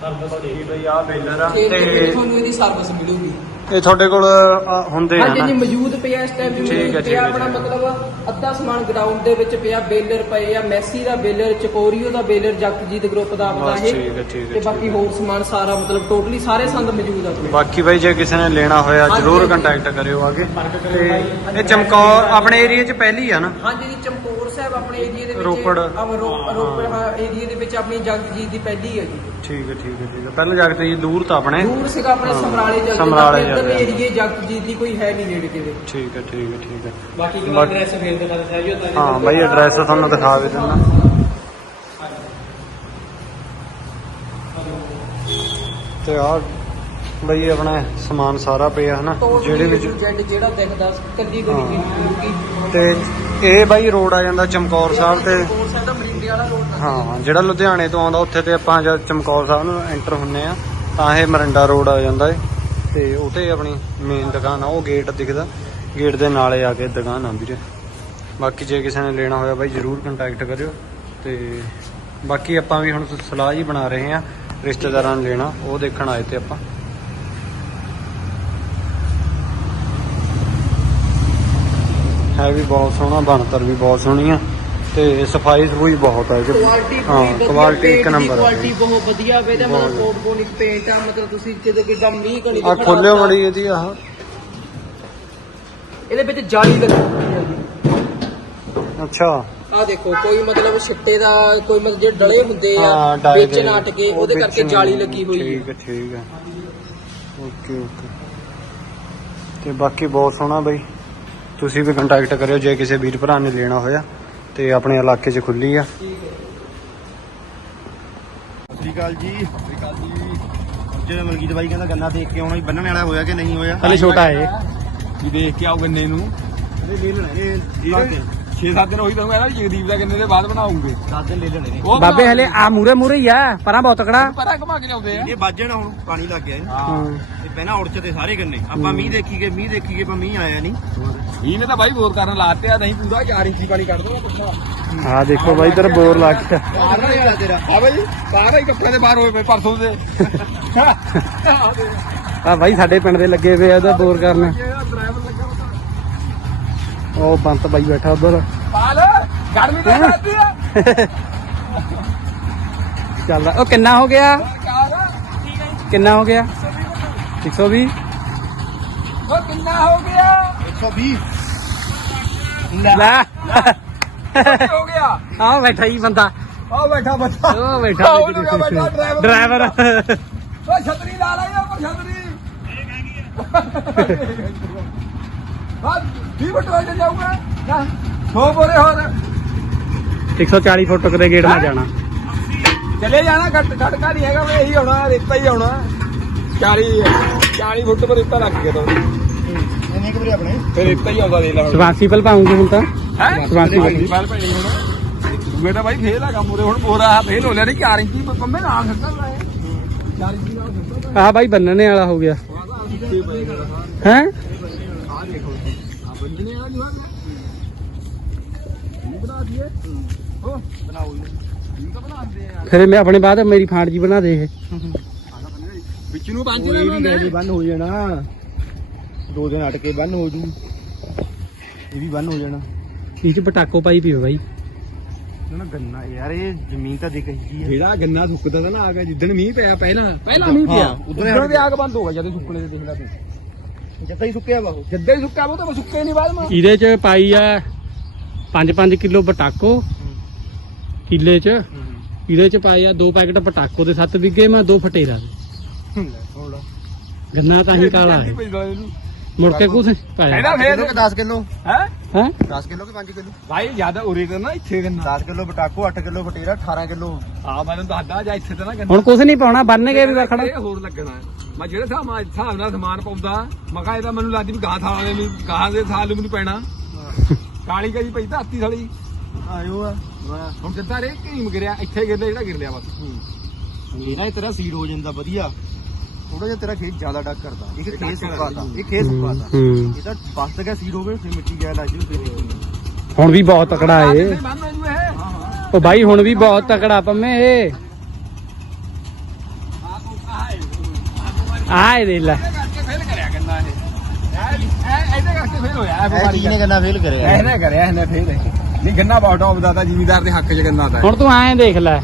ਸਰਵਿਸ ਦੇ ਬਈ ਆ ਬੇਲਰ ਆ ਤੇ ਤੇ ਤੁਹਾਨੂੰ ਇਹਦੀ ਸਰਵਿਸ ਮਿਲੂਗੀ। ਇਹ ਤੁਹਾਡੇ ਕੋਲ ਆ, ਹੁੰਦੇ ਆ ਹਾਂਜੀ ਮੌਜੂਦ ਪਿਆ ਇਸ ਟਾਈਮ ਠੀਕ ਹੈ, ਮੌਜੂਦ ਠੀਕ ਪਿਆ ਹੈ, ਆਪਣਾ ਠੀਕ। ਮਤਲਬ ਅੱਧਾ ਸਮਾਨ ਗਰਾਊਂਡ ਦੇ ਵਿੱਚ ਪਿਆ ਬੇਲਰ ਪਏ ਆ ਮੈਸੀ ਦਾ ਬੇਲਰ ਚਕੋਰੀਓ ਦਾ ਬੇਲਰ ਜਗਜੀਤ ਗਰੁੱਪ ਦਾ ਬਸ ਇਹ ਠੀਕ ਹੈ, ਠੀਕ ਹੈ, ਤੇ ਬਾਕੀ ਹੈ। ਹੋਰ ਸਮਾਨ ਸਾਰਾ ਮਤਲਬ ਟੋਟਲੀ ਸਾਰੇ ਸੰਦ ਮੌਜੂਦ ਆ ਆਪਣੇ ਬਾਕੀ ਬਾਈ ਜੇ ਕਿਸੇ ਨੇ ਲੈਣਾ ਹੋਇਆ ਹਾਂਜੀ, ਜਰੂਰ ਹਾਂਜੀ। ਕੰਟੈਕਟ ਕਰਿਓ ਆਗੇ ਤੇ। ਇਹ ਚਮਕੌਰ ਆਪਣੇ ਏਰੀਆ 'ਚ ਪਹਿਲੀ ਆ ਨਾ ਹਾਂਜੀ ਜੀ ਚਮਕੌਰ ਸਾਹਿਬ ਆਪਣੇ ਏਰੀਆ ਦੇ ਵਿੱਚ ਰੋਪੜ। ਆਹ ਰੋ- ਰੋਪੜ ਹਾਂ ਏਰੀਆ ਦੇ ਵਿੱਚ ਆਪਣੀ ਜਗਜੀਤ ਦੀ ਪਹਿਲੀ ਹੈ ਜੀ। ਠੀਕ ਹੈ ਠੀਕ ਹੈ ਠੀਕ ਹੈ। ਪਹਿਲਾਂ ਜਗਤ ਜੀ ਦੂਰ ਤਾਂ ਆਪਣੇ। ਦੂਰ ਸੀਗਾ ਆਪਣੇ ਹਾਂ, ਸਮਰਾਲੇ ਜਗਜੀਤ ਸਮਰਾਲੇ ਇੱਧਰਲੇ ਜਾਂਦੇ ਆ। ਏਰੀਏ ਜਗਜੀਤ ਦੀ ਕੋਈ ਹੈ ਨਹੀਂ ਨੇੜੇ ਤੇੜੇ। ਠੀਕ ਹੈ ਠੀਕ ਹੈ ਠੀਕ ਹੈ। ਬਾਕੀ ਵਾਰ ਐਡਰੈਸ ਫੇਰ ਦਿਖਾ ਦਿੱਤਾ ਜੀ ਹਾਂ ਬਾਈ ਐਡਰੈਸ ਤੁਹਾਨੂੰ ਦਿਖਾ ਵੀ ਦਿੰਦਾ। ਤੇ ਆ ਬਈ ਆਪਣਾ ਸਮਾਨ ਸਾਰਾ ਪਿਆ ਹਨਾ ਜਿਹੜੇ ਵਿੱਚ ਜੈਡ ਜਿਹੜਾ ਦਿਖਦਾ ਕੱਦੀ ਕੋਈ ਕੀ ਤੇ ਇਹ ਬਾਈ ਰੋਡ ਆ ਜਾਂਦਾ ਚਮਕੌਰ ਸਾਹਿਬ ਤੇ। ਕੋਰ ਸਾਹਿਬ ਦਾ ਮਰਿੰਡੇ ਵਾਲਾ ਰੋਡ ਹਾਂ ਜਿਹੜਾ ਲੁਧਿਆਣੇ ਤੋਂ ਆਉਂਦਾ ਉੱਥੇ ਤੇ ਆਪਾਂ ਜਦ ਚਮਕੌਰ ਸਾਹਿਬ ਨੂੰ ਐਂਟਰ ਹੁੰਨੇ ਆ ਤਾਂ ਇਹ ਮਰਿੰਡਾ ਰੋਡ ਆ ਜਾਂਦਾ ਏ। ਤੇ ਉਹ ਤੇ ਆਪਣੀ ਮੇਨ ਦੁਕਾਨ ਆ ਉਹ ਗੇਟ ਦਿਖਦਾ। ਗੇਟ ਦੇ ਨਾਲੇ ਆ ਕੇ ਦੁਕਾਨ ਆ ਵੀਰੇ। ਬਾਕੀ ਜੇ ਕਿਸੇ ਨੇ ਲੈਣਾ ਹੋਇਆ ਬਾਈ ਜਰੂਰ ਕੰਟੈਕਟ ਕਰਿਓ। ਤੇ ਬਾਕੀ ਆਪਾਂ ਵੀ ਹੁਣ ਸਲਾਹ ਹੀ ਬਣਾ ਰਹੇ ਆ ਰਿਸ਼ਤੇਦਾਰਾਂ ਨੂੰ ਲੈਣਾ ਉਹ ਦੇਖਣ ਆਏ ਤੇ ਆਪਾਂ। ਹੈ ਵੀ ਬਹੁਤ ਸੋਹਣਾ ਬਣਤਰ ਵੀ ਬਹੁਤ ਸੋਹਣੀ ਆ ਤੇ ਸਫ਼ਾਈ ਸਫੂਈ ਬਹੁਤ 'ਚ। ਕੁਆਲਿਟੀ ਹਾਂ ਕੁਆਲਿਟੀ ਇੱਕ ਨੰਬਰ ਆ ਕੁਆਲਿਟੀ ਬਹੁਤ ਵਧੀਆ ਵੇ ਬਹੁਤ ਮਤਲਬ ਕੋਟ ਕੋਨਿਕ ਪੇਂਟ ਆ ਮਤਲਬ ਤੁਸੀਂ ਜਦੋਂ ਕਿਦਾਂ ਮੀਂਹ ਕਣੀ ਆ। ਖੋਲਿਓ ਮੜੀ ਇਹਦੀ ਆਹ ਇਹਦੇ ਵਿੱਚ ਜਾਲੀ ਲੱਗੀ ਹੋਈ ਹੈ ਜੀ। ਅੱਛਾ। ਆ ਦੇਖੋ ਕੋਈ ਮਤਲਬ ਛਿੱਟੇ ਦਾ ਕੋਈ ਮਤਲਬ ਜਿਹੜੇ ਡਲੇ ਹੁੰਦੇ ਹਾਂ ਆ ਵਿੱਚ ਦੇ- ਉਹ ਉਹਦੇ ਕਰਕੇ ਜਾਲੀ ਲੱਗੀ ਹੋਈ ਠੀਕ ਹੈ ਹੈ ਠੀਕ ਹੈ ਓਕੇ ਓਕੇ। ਤੇ ਬਾਕੀ ਬਹੁਤ ਸੋਹਣਾ ਬਈ। ਤੁਸੀਂ ਵੀ ਕੰਟੈਕਟ ਕਰਿਓ ਜੇ ਕਿਸੇ ਵੀਰ ਭਰਾ ਨੇ ਲੈਣਾ ਹੋਇਆ ਤੇ ਆਪਣੇ ਇਲਾਕੇ 'ਚ ਖੁੱਲੀ ਆ। ਸਤਿ ਸ਼੍ਰੀ ਅਕਾਲ ਜੀ। ਸਤਿ ਸ਼੍ਰੀ ਅਕਾਲ ਜੀ ਜਿਹੜਾ ਮਲਕੀਤ ਬਾਈ ਕਹਿੰਦਾ ਗੰਨਾ ਦੇਖ ਕੇ ਆਉਣਾ ਹੀ ਬੰਨਣ ਵਾਲਾ ਹੋਇਆ ਕਿ ਨਹੀਂ ਹੋਇਆ? ਹਲੇ ਛੋਟਾ ਹੈ ਕੀ ਦੇਖ ਕੇ ਆਓ ਗੰਨੇ ਨੂੰ। ਇਹ ਲੈ ਲੈਣਾ ਇਹ ਇਹ 6-7 ਦਿਨ ਹੋਈ ਤਾਂ ਕਹਿੰਦਾ ਜਗਦੀਪ ਦਾ ਗੰਨੇ ਦੇ ਬਾਅਦ ਬਣਾਉਂਗੇ। 10 ਦਿਨ ਲੈ ਲੈਣੇ ਨੇ। ਉਹ ਬਾਬੇ ਹਲੇ ਆ ਮੂਰੇ ਮੂਰੇ ਹੀ ਆ ਪਰਾਂ ਬਹੁਤ ਤਕੜਾ। ਪਰਾਂ ਘੁਮਾ ਕੇ ਲਿਆਉਂਦੇ ਆ। ਇਹ ਵੱਜਣ ਹੁਣ ਪਾਣੀ ਲੱਗ ਗਿਆ। ਹਾਂ। ਇਹ ਪਹਿਲਾਂ ਉੜਚ ਤੇ ਸਾਰੇ ਗੰਨੇ। ਆਪਾਂ ਮੀਂਹ ਦੇਖੀ ਗਏ ਮੀਂਹ ਦੇਖੀ ਗਏ ਪਰ ਮੀਂਹ ਆਇਆ ਨਹੀਂ। ਇਹਨੇ ਤਾਂ ਬਾਈ ਬੋਰ ਕਰਨ ਲਾਤੇ ਆ ਨਹੀਂ ਪੂਰਾ 4 ਇੰਚੀ ਪਾਣੀ ਕੱਢ ਦੋ ਆ ਦੇਖੋ ਬਾਈ ਇਧਰ ਬੋਰ ਲੱਗ ਗਿਆ। ਸਾਰਾ ਹੀ ਵਾਲਾ ਤੇਰਾ। ਆ ਬਾਈ ਸਾਰੇ ਹੀ ਕੱਪੜੇ ਦੇ ਬਾਹਰ ਹੋਏ ਪਏ ਪਰਸੋਂ ਦੇ। ਆ ਬਾਈ ਸਾਡੇ ਪਿੰਡ ਦੇ ਲੱਗੇ ਹੋਏ ਆ ਉਹਦਾ ਬੋਰ ਕਰਨ। ਉਹ ਬੰਤ ਬਾਈ ਬੈਠਾ ਉਧਰ। ਪਾਲ ਗਰਮੀ ਤੇ ਜਾਂਦੀ ਆ। ਚੱਲਦਾ ਉਹ ਕਿੰਨਾ ਹੋ ਗਿਆ? ਕਿੰਨਾ ਹੋ ਗਿਆ? 120 ਉਹ ਕਿੰਨਾ ਹੋ ਗਿਆ? 120 ਲੈ। ਹੋ ਗਿਆ। ਆ ਬੈਠਾ ਹੀ ਬੰਦਾ। ਆ ਬੈਠਾ ਬੱਚਾ ਉਹ ਬੈਠਾ ਉਹ ਲਗਾ ਬੈਠਾ ਡਰਾਈਵਰ ਡਰਾਈਵਰ। ਉਹ ਛਤਰੀ ਲਾ ਲਈ ਉਹ ਛਤਰੀ। ਹਾਂ ਵੀ ਬਟਵਾ ਕੇ ਜਾਊਗਾ। ਨਾ ਸੋ ਬੋਰੇ ਹੋਰ। 140 ਫੁੱਟ ਕਦੇ ਗੇਟ ਨਾਲ ਜਾਣਾ। ਚਲੇ ਜਾਣਾ ਘੱਟ ਖੜਕਾ ਨਹੀਂ ਹੈਗਾ ਮੈਂ ਇਹੀ ਆਉਣਾ ਰੇਤਾ ਹੀ ਆਉਣਾ। 40 40 ਫੁੱਟ ਪਰ ਰੇਤਾ ਲੱਗ ਗਿਆ ਤਾਂ ਇੰਨੇ ਕੁ ਵੀਰੇ ਆਪਣੇ? ਫਿਰ ਰੇਤਾ ਹੀ ਆਉਂਦਾ ਦੇ ਲਾ ਸਵਾਸੀਪਲ ਪਾਉਂਗੇ ਹੁਣ ਤਾਂ? ਹੈ? ਬਾਈ ਫੇਲ ਹੈਗਾ ਮੂਰੇ ਹੁਣ ਪੂਰਾ ਫੇਲ ਹੋ ਲਿਆ ਨਹੀਂ 4 ਇੰਚੀ ਪੰਮੇ ਨਾਲ ਖੱਟਾ ਲਾਏ 4 ਇੰਚੀ ਨਾਲ ਖੱਟਾ ਆਹ ਬਾਈ ਬੰਨਣੇ ਵਾਲਾ ਹੋ ਗਿਆ। ਹੈ? ਆ ਫਿਰ ਮੈਂ ਆਪਣੇ ਬਾਅਦ ਮੇਰੀ ਫਾਂਟ ਜੀ ਬਣਾ ਦੇ ਇਹ। ਵਿੱਚ ਨੂੰ ਪੰਜ ਨਾ ਬਣਾਉਂਦੇ ਗੈਜੀ ਬੰਨ ਹੋ ਜਾਣਾ। ਦੋ ਦਿਨ ਅਟ ਕੇ ਬੰਨ ਹੋ ਜੂ। ਇਹ ਵੀ ਬੰਨ ਹੋ ਜਾਣਾ। ਇਹ ਚ ਪਟਾਕੋ ਪਾਈ ਪਿਓ ਬਾਈ। ਨਾ ਗੰਨਾ ਯਾਰ ਇਹ ਜ਼ਮੀਨ ਤਾਂ ਦਿਖ ਗਈ ਹੈ। ਜਿਹੜਾ ਗੰਨਾ ਸੁੱਕਦਾ ਤਾਂ ਨਾ ਆ ਗਿਆ ਜਿੱਦਣ ਮੀਂਹ ਪਿਆ ਪਹਿਲਾਂ ਪਹਿਲਾਂ ਮੀਂਹ ਪਿਆ। ਹਾਂ, ਉਦੋਂ ਹੀ ਉਦੋਂ ਵੀ ਆਗ ਬੰਦ ਹੋ ਗਿਆ ਜਦੋਂ ਸੁੱਕਣੇ ਤੇ ਦੇਖਦਾ ਤੂੰ। ਜੱਤਾ ਹੀ ਸੁੱਕਿਆ ਵਾ ਉਹ। ਜਿੱਦਾਂ ਹੀ ਸੁੱਕਾ ਉਹ ਤਾਂ ਸੁੱਕੇ ਨਹੀਂ ਬਾਅਦ ਮਾ। ਇਹਦੇ ਚ ਪਾਈ ਆ 5-5 ਕਿਲੋ ਪਟਾਕੋ ਕਿੱਲੇ ਚ। ਇਹਦੇ ਚ ਪਾਏ ਆ ਦੋ ਪੈਕਟ ਪਟਾਕੋ ਦੇ 7 ਵਿਗੇ ਮੈਂ ਦੋ ਫਟੇਰਾ ਦੇ। ਗੰਨਾ ਤਾਂ ਹੀ ਕਾਲਾ ਹੈ। ਮੁੜ ਕੇ ਕੁਛ ਪਾਇਆ। ਇਹਦਾ ਕਿਲੋ ਫੇਰ ਕਿ 10 ਕਿਲੋ। ਹੈ? ਹੈ? 10 ਕਿਲੋ ਕਿ 5 ਕਿਲੋ? ਭਾਈ ਜ਼ਿਆਦਾ ਉਰੇ ਕਰਨਾ ਇੱਥੇ ਕਰਨਾ। 10 ਕਿਲੋ ਬਟਾਕੋ 8 ਕਿਲੋ ਫਟੇਰਾ 18 ਕਿਲੋ। ਆ ਮੈਂ ਤੁਹਾਨੂੰ ਦੱਸਦਾ ਜਾਂ ਇੱਥੇ ਤਾਂ ਨਾ ਗੰਨਾ ਹੁਣ ਕੁਛ ਨਹੀਂ ਪਾਉਣਾ ਬੰਨ ਕੇ ਵੀ ਰੱਖਣਾ। ਇਹ ਹੋਰ ਲੱਗਣਾ। ਮੈਂ ਜਿਹੜੇ ਹਿਸਾਬ ਨਾਲ ਹਿਸਾਬ ਨਾਲ ਸਮਾਨ ਪਾਉਂਦਾ ਮੈਂ ਕਿਹਾ ਇਹਦਾ ਮੈਨੂੰ ਲੱਗਦੀ ਵੀ ਗਾਂ ਥਾਲਾਂ ਦੇ ਮੈਨੂੰ ਗਾਂ ਦੇ ਸਾਲ ਨੂੰ ਮੈਨੂੰ ਪੈਣਾ। ਕਾਲੀ ਕਾਲੀ ਪਈ ਤਾਂ ਹੱਤੀ ਥਲੀ ਆਇਓ ਆ। ਹੁਣ ਜਿੱਦਾਂ ਰੇ ਘੀਮ ਗਿਰਿਆ ਇੱਥੇ ਗਿਰਦਾ ਜਿਹੜਾ ਗਿਰ ਲਿਆ ਬਸ ਇਹ ਨਾ ਇਹ ਤੇਰਾ ਸੀਡ ਹੋ ਜਾਂਦਾ ਵਧੀਆ। ਥੋੜਾ ਜਿਹਾ ਤੇਰਾ ਖੇਤ ਜ਼ਿਆਦਾ ਡੱਕ ਕਰਦਾ। ਇਹ ਖੇਤ ਸੁੱਕਾਤਾ ਇਹ ਖੇਤ ਸੁੱਕਾਤਾ ਹੂੰ ਇਹ ਤਾਂ ਬਸਤ ਗਿਆ ਸੀਡ ਹੋਵੇ ਫਿਰ ਮਿੱਟੀ ਗਿਆ ਲੱਜ ਜੂ ਫਿਰ ਹੁਣ ਵੀ ਬਹੁਤ ਤਕੜਾ ਏ। ਉਹ ਬਾਈ ਹੁਣ ਵੀ ਬਹੁਤ ਤਕੜਾ ਪੰਮੇ ਇਹ ਆਏ ਦੇ ਲੈ। ਇਹਦੇ ਕਰਕੇ ਫੇਲ ਕਰਿਆ ਗੰਨਾ ਇਹ। ਇਹ ਇਹਦੇ ਕਰਕੇ ਫੇਲ ਕਰਿਆ? ਇਹਨੇ ਕਰਿਆ ਇਹਨੇ ਫੇਲ ਨਹੀਂ ਗੰਨਾ ਬਹੁਤ ਟੌਪ ਦਾ ਜ਼ਿਮੀਦਾਰ ਦੇ ਹੱਕ 'ਚ ਗੰਨਾ ਦਾ ਹੁਣ ਤੂੰ ਐਂ ਦੇਖ ਲੈ।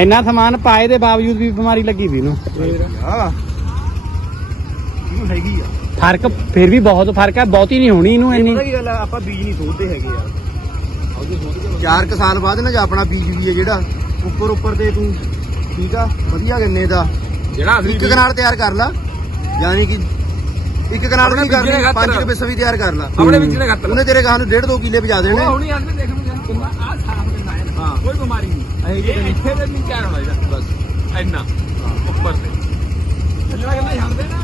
ਇੰਨਾ ਸਮਾਨ ਪਾਏ ਦੇ ਬਾਵਜੂਦ ਵੀ ਬਿਮਾਰੀ ਲੱਗੀ ਵੀ ਇਹਨੂੰ। ਹਾਂ ਇਹਨੂੰ ਹੈਗੀ ਆ। ਫ਼ਰਕ ਫਿਰ ਵੀ ਬਹੁਤ ਫ਼ਰਕ ਹੈ ਬਹੁਤੀ ਨਹੀਂ ਹੋਣੀ ਇਹਨੂੰ ਇਹ ਇੰਨੀ ਪਤਾ ਕੀ ਗੱਲ ਆ ਆਪਾਂ ਬੀਜ ਨਹੀਂ ਸੋਚਦੇ ਹੈਗੇ ਆ ਚਾਰ ਕੁ ਸਾਲ ਬਾਅਦ ਨਾ ਜੇ ਆਪਣਾ ਬੀਜ ਵੀ ਹੈ ਜਿਹੜਾ ਉੱਪਰ ਉੱਪਰ ਤੇ ਤੂੰ ਠੀਕ ਆ ਵਧੀਆ ਗੰਨੇ ਦਾ। ਜਿਹੜਾ ਅਸਲੀ ਇੱਕ ਕਨਾਲ ਤਿਆਰ ਕਰ ਲਾ। ਯਾਨੀ ਕਿ ਇੱਕ ਕਨਾਲ ਨਹੀਂ ਕਰਨੀ। ਪੰਜ ਕੁ ਪਿੱਛ ਵੀ ਤਿਆਰ ਕਰ ਲਾ। ਆਪਣੇ ਵਿੱਚ ਨੇ ਖਤਰ। ਉਹਨੇ ਤੇਰੇ ਗਾਂ ਨੂੰ ਡੇਢ ਦੋ ਕਿੱਲੇ ਵਜਾ ਦੇਣੇ। ਹੁਣੀ ਦੇਖ ਕਿੰਨਾ ਆ ਬਿਮਾਰੀ ਨਹੀਂ ਇਹ ਇੱਥੇ ਦੇ ਨਹੀਂ ਚਾਰ ਹੋਣਾ ਇਹਦਾ ਬਸ ਇੰਨਾ ਉੱਪਰ ਤੇ ਚੱਲਣਾ ਕਿੰਨਾ ਛੱਡ ਦੇਣਾ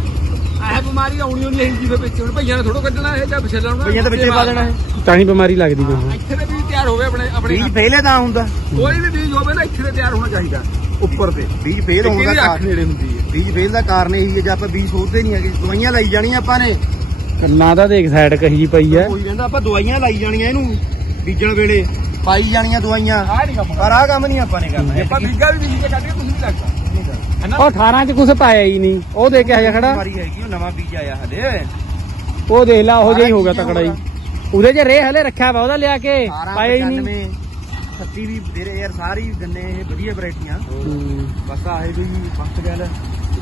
ਇਹ ਬਿਮਾਰੀ ਆਉਣੀ ਹੋਣੀ ਇਹ ਜਿਹਦੇ ਵਿੱਚ ਹੁਣ ਭਈਆਂ ਨੇ ਥੋੜੋ ਕੱਢਣਾ ਇਹ ਜਾਂ ਪਿਛੇ ਲਾਉਣਾ ਪਈਆਂ ਤਾਂ ਵਿੱਚੇ ਪਾ ਦੇਣਾ ਹੈ ਤਾਂ ਹੀ ਬਿਮਾਰੀ ਲੱਗਦੀ ਮੈਨੂੰ ਇੱਥੇ ਦੇ ਬੀਜ ਤਿਆਰ ਹੋਵੇ ਆਪਣੇ ਆਪਣੇ ਬੀਜ ਫੇਲੇ ਤਾਂ ਹੁੰਦਾ ਕੋਈ ਵੀ ਬੀਜ ਹੋਵੇ ਨਾ ਇੱਥੇ ਦੇ ਤਿਆਰ ਹੋਣਾ ਚਾਹੀਦਾ ਉੱਪਰ ਤੇ ਬੀਜ ਫੇਲ ਹੋਣ ਦਾ ਕਾਰਨ ਨੇੜੇ ਹੁੰਦੀ ਹੈ। ਬੀਜ ਫੇਲ ਦਾ ਕਾਰਨ ਇਹੀ ਹੈ ਜੇ ਆਪਾਂ ਬੀਜ ਸੋਚਦੇ ਨਹੀਂ ਹੈਗੇ ਦਵਾਈਆਂ ਲਾਈ ਜਾਣੀਆਂ ਆਪਾਂ ਨੇ। ਕੰਨਾ ਤਾਂ ਦੇਖ ਸਾਈਡ ਕਹੀ ਪਈ ਐ ਕੋਈ ਕਹਿੰਦਾ ਆਪਾਂ ਦਵਾਈਆਂ ਲਾਈ ਜਾਣੀਆਂ ਇਹਨੂੰ ਬੀਜਣ ਵੇਲੇ। ਪਾਈ ਜਾਣੀਆਂ ਦਵਾਈਆਂ। ਆਹ ਨਹੀਂ ਕੰਮ ਪਰ ਆਹ ਕੰਮ ਨਹੀਂ ਆਪਾਂ ਨੇ ਕਰਨਾ। ਜੇ ਆਪਾਂ ਬੀਗਾ ਵੀ ਬੀਜ ਕੇ ਕੱਢ ਕੇ ਤੁਸੀਂ ਵੀ ਲੱਗਦਾ। ਹੈਨਾ? ਉਹ 18 ਚ ਕੁਝ ਪਾਇਆ ਹੀ ਨਹੀਂ। ਉਹ ਦੇ ਕੇ ਆਇਆ ਖੜਾ। ਬਿਮਾਰੀ ਹੈਗੀ ਉਹ ਨਵਾਂ ਬੀਜ ਆਇਆ ਹਲੇ। ਉਹ ਦੇਖ ਲਾ ਉਹ ਜਿਹਾ ਹੀ ਹੋ ਗਿਆ ਤਕੜਾ ਹੀ। ਉਹਦੇ ਚ ਰੇ ਹਲੇ ਰੱਖਿਆ ਵਾ ਉਹਦਾ ਲਿਆ ਕੇ ਪਾਇਆ ਹੀ ਨਹੀਂ। 36 ਵੀ ਤੇਰੇ ਯਾਰ ਸਾਰੀ ਗੰਨੇ ਇਹ ਵਧੀਆ ਵੈਰਾਈਟੀਆਂ। ਬਸ ਆਹੇ ਵੀ ਫਸਟ ਗੱਲ।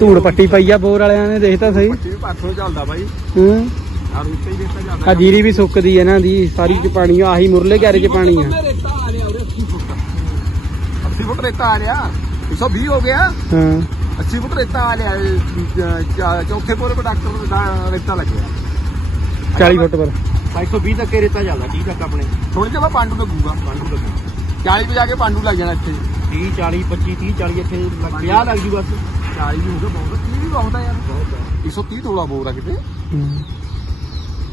ਧੂੜ ਪੱਟੀ ਪਈ ਆ ਬੋਰ ਵਾਲਿਆਂ ਨੇ ਦੇਖ ਤਾਂ ਸਹੀ। ਪਾਥੋਂ ਚੱਲਦਾ ਬਾਈ। ਹੂੰ। ਆ ਰੂਟੇ ਹੀ ਦੇਖਦਾ ਜਾਂਦਾ ਆ ਜੀਰੀ ਵੀ ਸੁੱਕਦੀ ਇਹਨਾਂ ਦੀ ਸਾਰੀ ਚ ਪਾਣੀ ਆਹੀ ਮੁਰਲੇ ਘਰੇ ਚ ਪਾਣੀ ਆ ਰੇਤਾ ਆ ਰਿਹਾ ਉਰੇ 80 ਫੁੱਟ 80 ਫੁੱਟ ਰੇਤਾ ਆ ਰਿਹਾ 120 ਹੋ ਗਿਆ। ਹਾਂ। 80 ਫੁੱਟ ਰੇਤਾ ਆ ਰਿਹਾ ਇਹ, ਅਹ, ਚਾ- ਚੌਥੇ ਪੋਰੇ ਪਰ ਡਾਕਟਰ ਦਾ ਰੇਤਾ ਲੱਗਿਆ। 40 ਫੁੱਟ ਪਰ। 120 ਤੱਕ ਇਹ ਰੇਤਾ ਚੱਲਦਾ 30 ਤੱਕ ਆਪਣੇ। ਥੋੜੀ ਜਿਹਾ ਪਾਂਡੂ ਲੱਗੂਗਾ ਪਾਂਡੂ ਲੱਗੂ 40 ਵਜੇ ਆ ਕੇ ਪਾਂਡੂ ਲੱਗ ਜਾਣਾ ਇੱਥੇ। 30 40 25 30 40 ਇੱਥੇ ਲੱਗ 50 ਲੱਗ ਜੂ ਬਸ। 40 ਵੀ ਬਹੁਤ 30 ਵੀ ਬਹੁਤ ਆ ਯਾਰ। 130 ਥੋੜਾ ਬੋਰ ਆ ਕਿਤੇ। ਹੂੰ।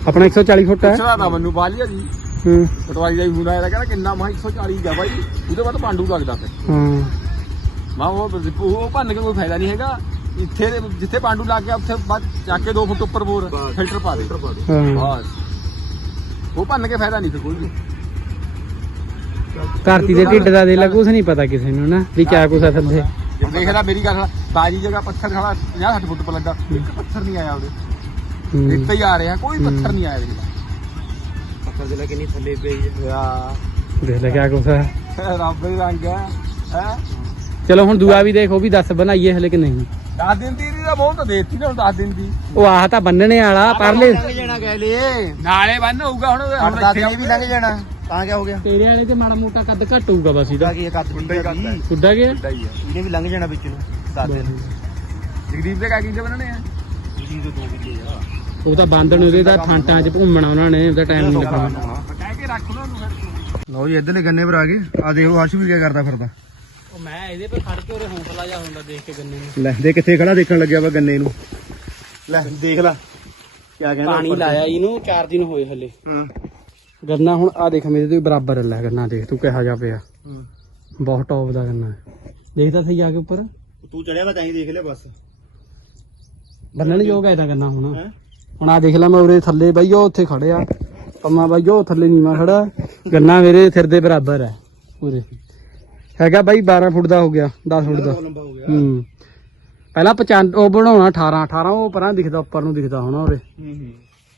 ਆਪਣਾ 140 ਫੁੱਟ ਹੈ। ਪੁੱਛਣਾ ਤਾਂ ਮੈਨੂੰ ਬਾਲੀਆ ਜੀ। ਹੂੰ ਪਟਵਾਈ ਦਾ ਹੀ ਹੁੰਦਾ ਇਹਦਾ ਕਹਿੰਦਾ ਕਿੰਨਾ ਮੈਂ 140 ਜਾ ਬਾਈ। ਉਹਦੇ ਬਾਅਦ ਪਾਂਡੂ ਲੱਗਦਾ ਫਿਰ। ਹਾਂ। ਮੈਂ ਉਹ ਉਹ ਭੰਨ ਕੇ ਕੋਈ ਫਾਇਦਾ ਨਹੀਂ ਹੈਗਾ। ਇੱਥੇ ਦੇ ਜਿੱਥੇ ਪਾਂਡੂ ਲੱਗ ਗਿਆ ਉੱਥੇ ਬਾਅਦ ਚੱਕ ਕੇ 2 ਫੁੱਟ ਉੱਪਰ ਬੋਰ ਬਸ। ਫਿਲਟਰ ਪਾ ਦੇ। ਹਾਂ। ਬਸ। ਉਹ ਭੰਨ ਕੇ ਫਾਇਦਾ ਨਹੀਂ ਫਿਰ ਕੋਈ ਵੀ। ਧਰਤੀ ਦੇ ਢਿੱਡ ਦਾ ਦੇ ਲਾ ਕੁਛ ਨਹੀਂ ਪਤਾ ਕਿਸੇ ਨੂੰ ਨਾ ਵੀ ਕਿਆ ਕੁਛ ਆ ਥੱਲੇ ਹੁਣ ਦੇਖ ਲੈ ਮੇਰੀ ਗੱਲ ਬਾਜੀ ਜਗ੍ਹਾ ਪੱਥਰ ਖੜਾ 50 60 ਫੁੱਟ ਪਰ ਲੱਗਾ ਇੱਕ ਪੱਥਰ ਨਹੀਂ ਆਇਆ ਉਹਦੇ। ਹੂੰ। ਹੀ ਆ ਰਿਹਾ ਕੋਈ ਪੱਥਰ ਨਹੀਂ ਆਇਆ ਇਹਦੇ ਪੱਥਰ ਦੇ ਲਾ ਕਿੰਨੀ ਥੱਲੇ ਪਈ। ਹੈ ਯਾ। ਦੇਖ ਲੈ ਕਿਆ ਕੁਛ ਹੈ। ਰੱਬ ਦੇ ਰੰਗ ਹੈ ਹੈ? ਚਲੋ ਹੁਣ ਦੂਆ ਵੀ ਦੇਖ ਉਹ ਵੀ ਦੱਸ ਬਣਾਈਏ ਹਲੇ ਕਿ ਨਹੀਂ। 10 ਦਿਨ ਦੀ ਦਾ ਬਹੁਤ ਤਾਂ ਦੇਤੀ ਨਾ 10 ਦਿਨ ਦੀ। ਉਹ ਆਹ ਤਾਂ ਬੰਨਣੇ ਵਾਲਾ ਪਰਲੇ। ਲੰਘ ਜਾਣਾ ਕਹਿ ਲਏ ਨਾਲੇ ਬੰਨ ਹੋਊਗਾ ਹੁਣ ਹੁਣ ਦਸ ਇੱਥੇ ਦਿਨ ਵੀ ਲੰਘ ਜਾਣਾ ਤਾਂ ਕਿਆ ਹੋ ਗਿਆ? ਤੇਰੇ ਵਾਲੇ ਤੇ ਮਾੜਾ ਮੋਟਾ ਕੱਦ ਘੱਟ ਹੋਊਗਾ ਬਸ ਇਹਦਾ। ਕੀ ਕੱਦ। ਉੱਡਾ ਗਿਆ ਇਹਨੇ ਵੀ ਲੰਘ ਜਾਣਾ ਵਿੱਚ ਨੂੰ ਦਸ ਦਿਨ। ਜਗਦੀਪ ਦੇ ਕਾਕੀ ਦੇ ਬਣਨੇ ਆ? ਜੀ ਤੋਂ ਦੋ ਕਿੱਲੇ ਆ। ਉਹ ਤਾਂ ਬੰਦਣ ਉਹਦੇ ਦਾ ਫਾਂਟਾਂ 'ਚ ਘੁੰਮਣਾ ਉਹਨਾਂ ਨੇ ਉਹਦਾ ਟਾਈਮ ਨਹੀਂ ਲੱਗਣਾ। ਕਹਿ ਕੇ ਰੱਖ ਲਓ ਨੂੰ ਲਓ ਜੀ ਇੱਧਰਲੇ ਗੰਨੇ ਪਰ ਆ ਗਏ ਆ ਦੇਖੋ ਹਰਸ਼ ਵੀ ਕੀ ਕਰਦਾ ਫਿਰਦਾ? ਉਹ ਮੈਂ ਇਹਦੇ 'ਤੇ ਖੜ ਕੇ ਉਹਦੇ ਹੌਂਸਲਾ ਜਾ ਹੁੰਦਾ ਦੇਖ ਕੇ ਗੰਨੇ ਨੂੰ। ਲੈ ਦੇ ਕਿੱਥੇ ਖੜਾ ਦੇਖਣ ਲੱਗਿਆ ਵਾ ਗੰਨੇ ਨੂੰ। ਲੈ ਦੇਖ ਲੈ ਕੀ ਕਹਿੰਦਾ ਪਾਣੀ। ਲਾਇਆ ਇਹਨੂੰ 4 ਦਿਨ ਹੋਏ ਹਲੇ। ਹੂੰ। ਗੰਨਾ ਹੁਣ ਆ ਦੇਖ ਮੇਰੇ ਤੋਂ ਬਰਾਬਰ ਲੈ ਗੰਨਾ ਦੇਖ ਤੂੰ ਕਿਹਾ ਜਾ ਪਿਆ। ਹੂੰ। ਬਹੁਤ ਟੌਪ ਦਾ ਗੰਨਾ ਹੈ। ਦੇਖਦਾ ਸਹੀ ਆ ਕੇ ਉੱਪਰ। ਤੂੰ ਚੜਿਆ ਵਾ ਤਾਂ ਹੀ ਦੇਖ ਲੈ ਬਸ। ਬੰਨਣ ਯੋਗ ਹੈ ਤਾਂ ਗੰਨਾ ਹੁਣ। ਹੈਂ? ਹੁਣ ਆ ਦੇਖ ਲੈ ਮੈਂ ਉਰੇ ਥੱਲੇ ਬਾਈ ਉਹ ਉੱਥੇ ਖੜਿਆ ਪੰਮਾ ਬਾਈ ਉਹ ਥੱਲੇ ਨੀਵਾ ਖੜਾ ਗੰਨਾ ਮੇਰੇ ਸਿਰ ਦੇ ਬਰਾਬਰ ਹੈ ਪੂਰੇ ਹੈਗਾ ਬਾਈ 12 ਫੁੱਟ ਦਾ ਹੋ ਗਿਆ 10 ਫੁੱਟ ਦਾ। ਹੋ। ਪਹਿਲਾਂ 95 ਉਹ ਬਣਾਉਣਾ 18 18 ਉਹ ਪਰਾਂ ਦਿਖਦਾ ਉੱਪਰ ਨੂੰ ਦਿਖਦਾ ਹੋਣਾ ਉਰੇ।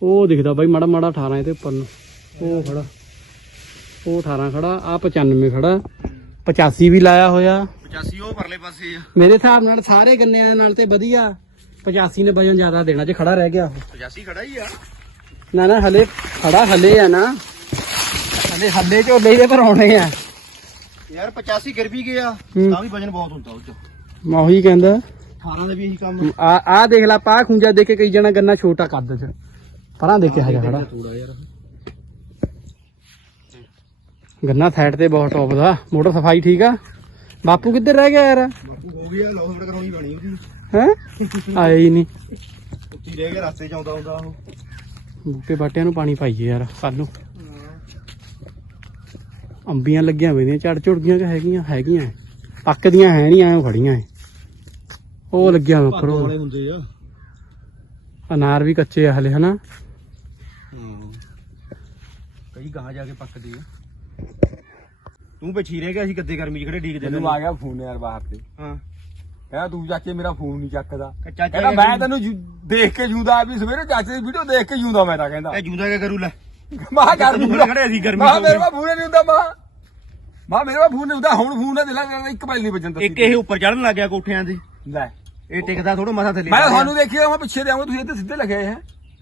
ਉਹ ਦਿਖਦਾ ਬਾਈ ਮਾੜਾ ਮਾੜਾ 18 ਇਹਦੇ ਉੱਪਰ ਨੂੰ। ਉਹ ਖੜਾ ਉਹ 18 ਖੜਾ ਆ 95 ਖੜਾ 85 ਵੀ ਲਾਇਆ ਹੋਇਆ। 85 ਉਹ ਪਰਲੇ ਪਾਸੇ ਆ। ਮੇਰੇ ਹਿਸਾਬ ਨਾਲ ਸਾਰੇ ਗੰਨਿਆਂ ਨਾਲ ਤੇ ਵਧੀਆ। 85 ਨੇ ਵਜਨ ਜ਼ਿਆਦਾ ਦੇਣਾ ਜੇ ਖੜਾ ਰਹਿ ਗਿਆ ਉਹ। 85 ਖੜਾ ਹੀ ਆ। ਨਾ ਨਾ ਹਲੇ ਖੜਾ ਹਲੇ ਆ ਨਾ। ਹਲੇ ਹੱਲੇ ਝੋਲੇ ਦੇ ਪਰ ਆਉਣੇ ਆ। ਯਾਰ 85 ਗਿਰ ਵੀ ਗਿਆ। ਤਾਂ ਵੀ ਵਜਨ ਬਹੁਤ ਹੁੰਦਾ ਉਹ ਚ। ਮੈਂ ਉਹੀ ਕਹਿੰਦਾ। 18 ਦਾ ਵੀ ਇਹੀ ਕੰਮ ਆ। ਆ ਦੇਖ ਲੈ ਪਾ ਖੁੰਜਾ ਦੇ ਕੇ ਕਈ ਜਣਾ ਗੰਨਾ ਛੋਟਾ ਕੱਦ ਚ। ਪਰਾਂ ਦੇ ਕੇ ਹਜਾ ਖੜਾ। ਗੰਨਾ ਸਾਈਡ ਤੇ ਬਹੁਤ ਟੌਪ ਦਾ। ਮੋਟਰ ਸਫ਼ਾਈ ਠੀਕ ਆ। ਬਾਪੂ ਕਿੱਧਰ ਰਹਿ ਗਿਆ ਯਾਰ? ਬਾਪੂ ਹੋ ਗਿਆ ਲੋਹੜ ਕਰਾਉਣੀ ਬਣੀ ਉਹਦੀ। ਹੈ? ਆਇਆ ਹੀ ਨਹੀਂ। ਉੱਤੀ ਰਹਿ ਗਿਆ ਰਸਤੇ ਚ ਆਉਂਦਾ ਹੁੰਦਾ ਉਹ। ਬੂਟੇ ਬਾਟਿਆਂ ਨੂੰ ਪਾਣੀ ਪਾਈਏ ਯਾਰ ਕੱਲ ਨੂੰ। ਅੰਬੀਆਂ ਲੱਗੀਆਂ ਹੋਈਆਂ ਝੜ ਝੁੜ ਗਈਆਂ ਕਿ ਹੈਗੀਆਂ ਹੈਗੀਆਂ। ਪੱਕਦੀਆਂ ਹੈ ਨਹੀਂ ਐਂ ਖੜੀਆਂ ਐ। ਉਹ ਲੱਗਿਆ ਉਹ। ਵਾਲੇ ਹੁੰਦੇ ਆ। ਅਨਾਰ ਵੀ ਕੱਚੇ ਆ ਹਲੇ ਹਨਾ? ਕਈ ਗਾਂ ਜਾ ਕੇ ਪੱਕਦੇ ਆ। ਤੂੰ ਪਿੱਛੇ ਰਹਿ ਗਿਆ ਅਸੀਂ ਕੱਦੇ ਗਰਮੀ ਚ ਖੜੇ ਡੀਕਦੇ ਤੈਨੂੰ ਆ ਗਿਆ ਫੋਨ ਯਾਰ ਬਾਹਰ ਤੇ। ਹਾਂ। ਕਹਿੰਦਾ ਤੂੰ ਚਾਚੇ ਮੇਰਾ ਫੋਨ ਨਹੀਂ ਚੱਕਦਾ। ਚਾਚਾ ਕਹਿੰਦਾ ਮੈਂ ਤੈਨੂੰ ਜੂ- ਦੇਖ ਕੇ ਜੂਦਾ ਵੀ ਸਵੇਰੇ ਚਾਚੇ ਦੀ ਵੀਡੀਓ ਦੇਖ ਕੇ ਜੂਦਾ ਮੈਂ ਤਾਂ ਕਹਿੰਦਾ। ਇਹ ਜੂਦਾ ਕਿਆ ਕਰੂ ਲੈ? ਮਾਂ ਗਰਮੀ ਤੂੰ ਖੜੇ ਅਸੀਂ ਗਰਮੀ ਮਾਂ ਮੇਰੇ ਕੋਲ ਫੋਨ ਨਹੀਂ ਹੁੰਦਾ ਮਾਂ। ਮਾਂ ਮੇਰੇ ਕੋਲ ਫੋਨ ਨਹੀਂ ਹੁੰਦਾ ਹੁਣ ਫੋਨ ਨਾ ਦੇ ਲੈ ਇੱਕ ਬਾਈਲ ਨਹੀਂ ਵੱਜਣ ਦਿੱਤੀ। ਇੱਕ ਇਹ ਉੱਪਰ ਚੜਨ ਲੱਗ ਗਿਆ ਕੋਠਿਆਂ ਦੇ। ਲੈ। ਇਹ ਟਿਕਦਾ ਥੋੜਾ ਮਸਾ ਥੱਲੇ। ਮੈਂ ਗਿਆ। ਤੁਹਾਨੂੰ ਦੇਖਿਆ ਮੈਂ ਪਿੱਛੇ ਦੇ ਆਉਂਗਾ ਤੁਸੀਂ ਇੱਥੇ ਸਿੱਧੇ ਲੱਗੇ ਹੈ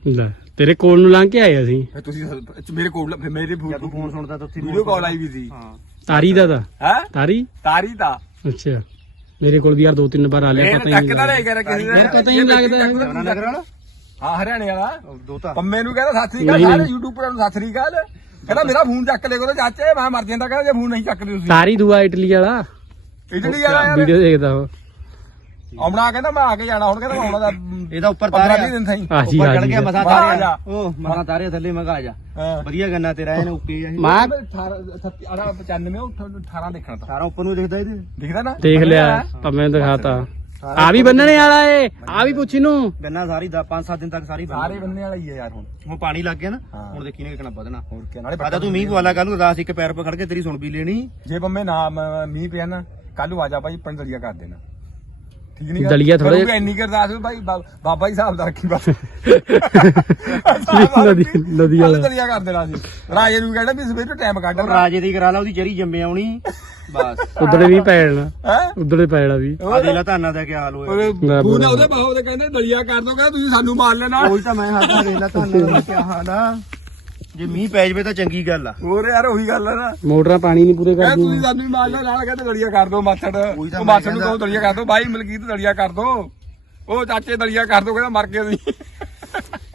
ਲੈ ਤੇਰੇ ਕੋਲ ਨੂੰ ਲੰਘ ਕੇ ਆਏ ਅਸੀਂ। ਫਿਰ ਤੁਸੀਂ ਸ- ਮੇਰੇ ਕੋਲ ਫਿਰ ਮੇਰੇ ਜਦ ਫੋਨ ਸੁਣਦਾ ਤਾਂ ਉੱਥੇ ਵੀਡੀਓ ਕਾਲ ਆਈ ਵੀ ਸੀ। ਹਾਂ। ਤਾਰੀ ਦਾ ਤਾਂ? ਹੈ? ਤਾਰੀ? ਤਾਰੀ ਤਾਂ ਅੱਛਾ। ਮੇਰੇ ਕੋਲ ਵੀ ਯਾਰ ਦੋ ਤਿੰਨ ਵਾਰ ਆ ਲਿਆ ਪਤਾ ਹੀ ਨਹੀਂ ਲੱਗਦਾ। ਯਾਰ ਪਤਾ ਹੀ ਨਹੀਂ ਲੱਗਦਾ। ਹੈਗਾ। ਨਗਰ ਵਾਲਾ ਹਾਂ ਹਰਿਆਣੇ ਵਾਲਾ। ਦੋਤਾ ਪੰਮੇ ਨੂੰ ਕਹਿੰਦਾ ਸਤਿ ਸ੍ਰੀ ਅਕਾਲ ਸਾਰੇ ਪਰ ਨੂੰ ਸਤਿ ਸ੍ਰੀ ਅਕਾਲ। ਕਹਿੰਦਾ ਮੇਰਾ ਫੋਨ ਚੱਕ ਲੈ ਕਰੋ ਚਾਚੇ ਮੈਂ ਮਰ ਜਾਂਦਾ ਕਹਿੰਦਾ ਜੇ ਫੋਨ ਨਹੀਂ ਚੱਕਦੇ ਤੁਸੀਂ। ਤਾਰੀ ਦੂਆ ਇਟਲੀ ਵਾਲਾ। ਇਟਲੀ ਵਾਲਾ ਯਾਰ। ਵੀਡੀਓ ਦੇਖਦਾ ਉਹ। ਆਉਣਾ ਕਹਿੰਦਾ ਮੈਂ ਆ ਕੇ ਜਾਣਾ ਹੁਣ ਕਹਿੰਦਾ ਮੈਂ ਆਉਣਾ ਦਾ ਇਹਦਾ ਉੱਪਰ ਪੰਦਰਾਂ ਤਾਰਿਆ ਵੀਹ ਦਿਨ ਸਹੀ। ਆਜੀ ਉੱਪਰ ਚੜ ਆਜੀ ਗਿਆ ਮਸਾ ਆ। ਉਹ ਮਸਾ ਤਾਰਿਆ ਥੱਲੇ ਮੈਂ ਕਿਹਾ ਆ ਜਾ। ਹਾਂ। ਵਧੀਆ ਗੰਨਾ ਤੇਰਾ ਇਹਨੇ ਓਕੇ ਆ ਇਹ। ਮਾਂ 18 95 18 ਦੇਖਣਾ ਤਾਂ। ਸਾਰਾ ਉੱਪਰ ਨੂੰ ਦਿਖਦਾ ਇਹਦੇ। ਦਿਖਦਾ ਨਾ? ਦੇਖ ਲਿਆ ਪੰਮੇ ਦਿਖਾਤਾ। ਆ ਵੀ ਬੰਨਣੇ ਵਾਲਾ ਏ ਆ ਵੀ ਪੁੱਛ ਇਹਨੂੰ। ਗੰਨਾ ਸਾਰੀ ਦਾ 5-7 ਦਿਨ ਤੱਕ ਸਾਰੀ ਸਾਰੇ ਬੰਨੇ ਵਾਲਾ ਹੀ ਹੈ ਯਾਰ ਹੁਣ। ਹੁਣ ਪਾਣੀ ਲੱਗ ਗਿਆ ਨਾ ਹਾਂ। ਹੁਣ ਦੇਖੀ ਨੇ ਕਿਕਣਾ ਵਧਣਾ। ਹੋਰ ਕੀ ਨਾਲੇ ਆਦਾ ਤੂੰ ਮੀਂਹ ਪਵਾਲਾ ਕੱਲ ਨੂੰ ਰਾਸ ਇੱਕ ਪੈਰ ਖੜ ਕੇ ਤੇਰੀ ਸੁਣ ਵੀ ਲੈਣੀ। ਜੇ ਬੰਮੇ ਨਾ ਮ- ਮੀਂਹ ਪਿਆ ਨਾ ਕੱਲ ਨੂੰ ਆ ਜਾ ਭਾਈ ਪਿੰਡ ਦਲੀਆ ਕਰ ਦੇਣਾ। ਠੀਕ ਨਹੀਂ ਦਲੀਆ ਥੋੜ੍ਹਾ ਜਿਹਾ- ਇੰਨੀ ਕਰਦਾਸ ਭਾਈ ਬਾਬਾ ਹੀ ਹਿਸਾਬ ਦਾ ਰੱਖੀ ਬਸ। ਨਦੀ ਨਦੀ ਵਾਲਾ। ਦਲੀਆ ਕਰ ਦੇਣਾ ਸੀ ਰਾਜੇ ਨੂੰ ਕਹਿੰਦਾ ਵੀ ਸਵੇਰ ਟਾਈਮ ਕੱਢ ਰਾਜੇ ਦੀ ਕਰਾ ਲਾ ਉਹਦੀ ਜਰੀ ਜੰਮੇ ਆਉਣੀ। ਬਸ। ਉਧੜੇ ਵੀ ਪੈ ਜਾਣਾ। ਹੈ? ਉਧੜੇ ਪੈ ਜਾਣਾ ਵੀ ਆ ਦੇ ਲਾ ਧਾਨਾ ਦਾ ਕੀ ਹਾਲ ਹੋਇਆ। ਬੁਰਾ। ਉਹਦੇ ਬਾਹੋਂ ਦੇ ਕਹਿੰਦੇ ਦਲੀਆ ਕਰ ਦੋ ਕਹਿੰਦਾ ਤੁਸੀਂ ਸਾਨੂੰ ਮਾਰ ਲੈਣਾ। ਉਹੀ ਤਾਂ ਮੈਂ ਹੱਥਾਂ ਦੇ ਲਾ ਧਾਨਾ ਦਾ ਕੀ ਹਾਲ ਆ। ਜੇ ਮੀਂਹ ਪੈ ਜਵੇ ਤਾਂ ਚੰਗੀ ਗੱਲ ਆ। ਹੋਰ ਯਾਰ ਉਹੀ ਗੱਲ ਹੈ ਨਾ। ਮੋਟਰਾਂ ਪਾਣੀ ਨਹੀਂ ਪੂਰੇ ਕਹਿੰਦਾ ਤੁਸੀਂ ਕਰਦੀਆਂ ਸਾਨੂੰ ਹੀ ਮਾਰ ਲਓ ਨਾਲ ਕਹਿੰਦੇ ਦਲੀਆ ਕਰ ਦੋ ਮਾਛੜ। ਉਹੀ ਤਾਂ ਉਹ ਨੂੰ। ਕਹੋ ਦਲੀਆ ਕਰ ਦੋ ਬਾਈ ਮਲਕੀਤ ਦਲੀਆ ਕਰ ਦੋ ਉਹ ਚਾਚੇ ਦਲੀਆ ਕਰ ਦੋ ਕਹਿੰਦਾ ਮਰ ਕੇ ਤੁਸੀਂ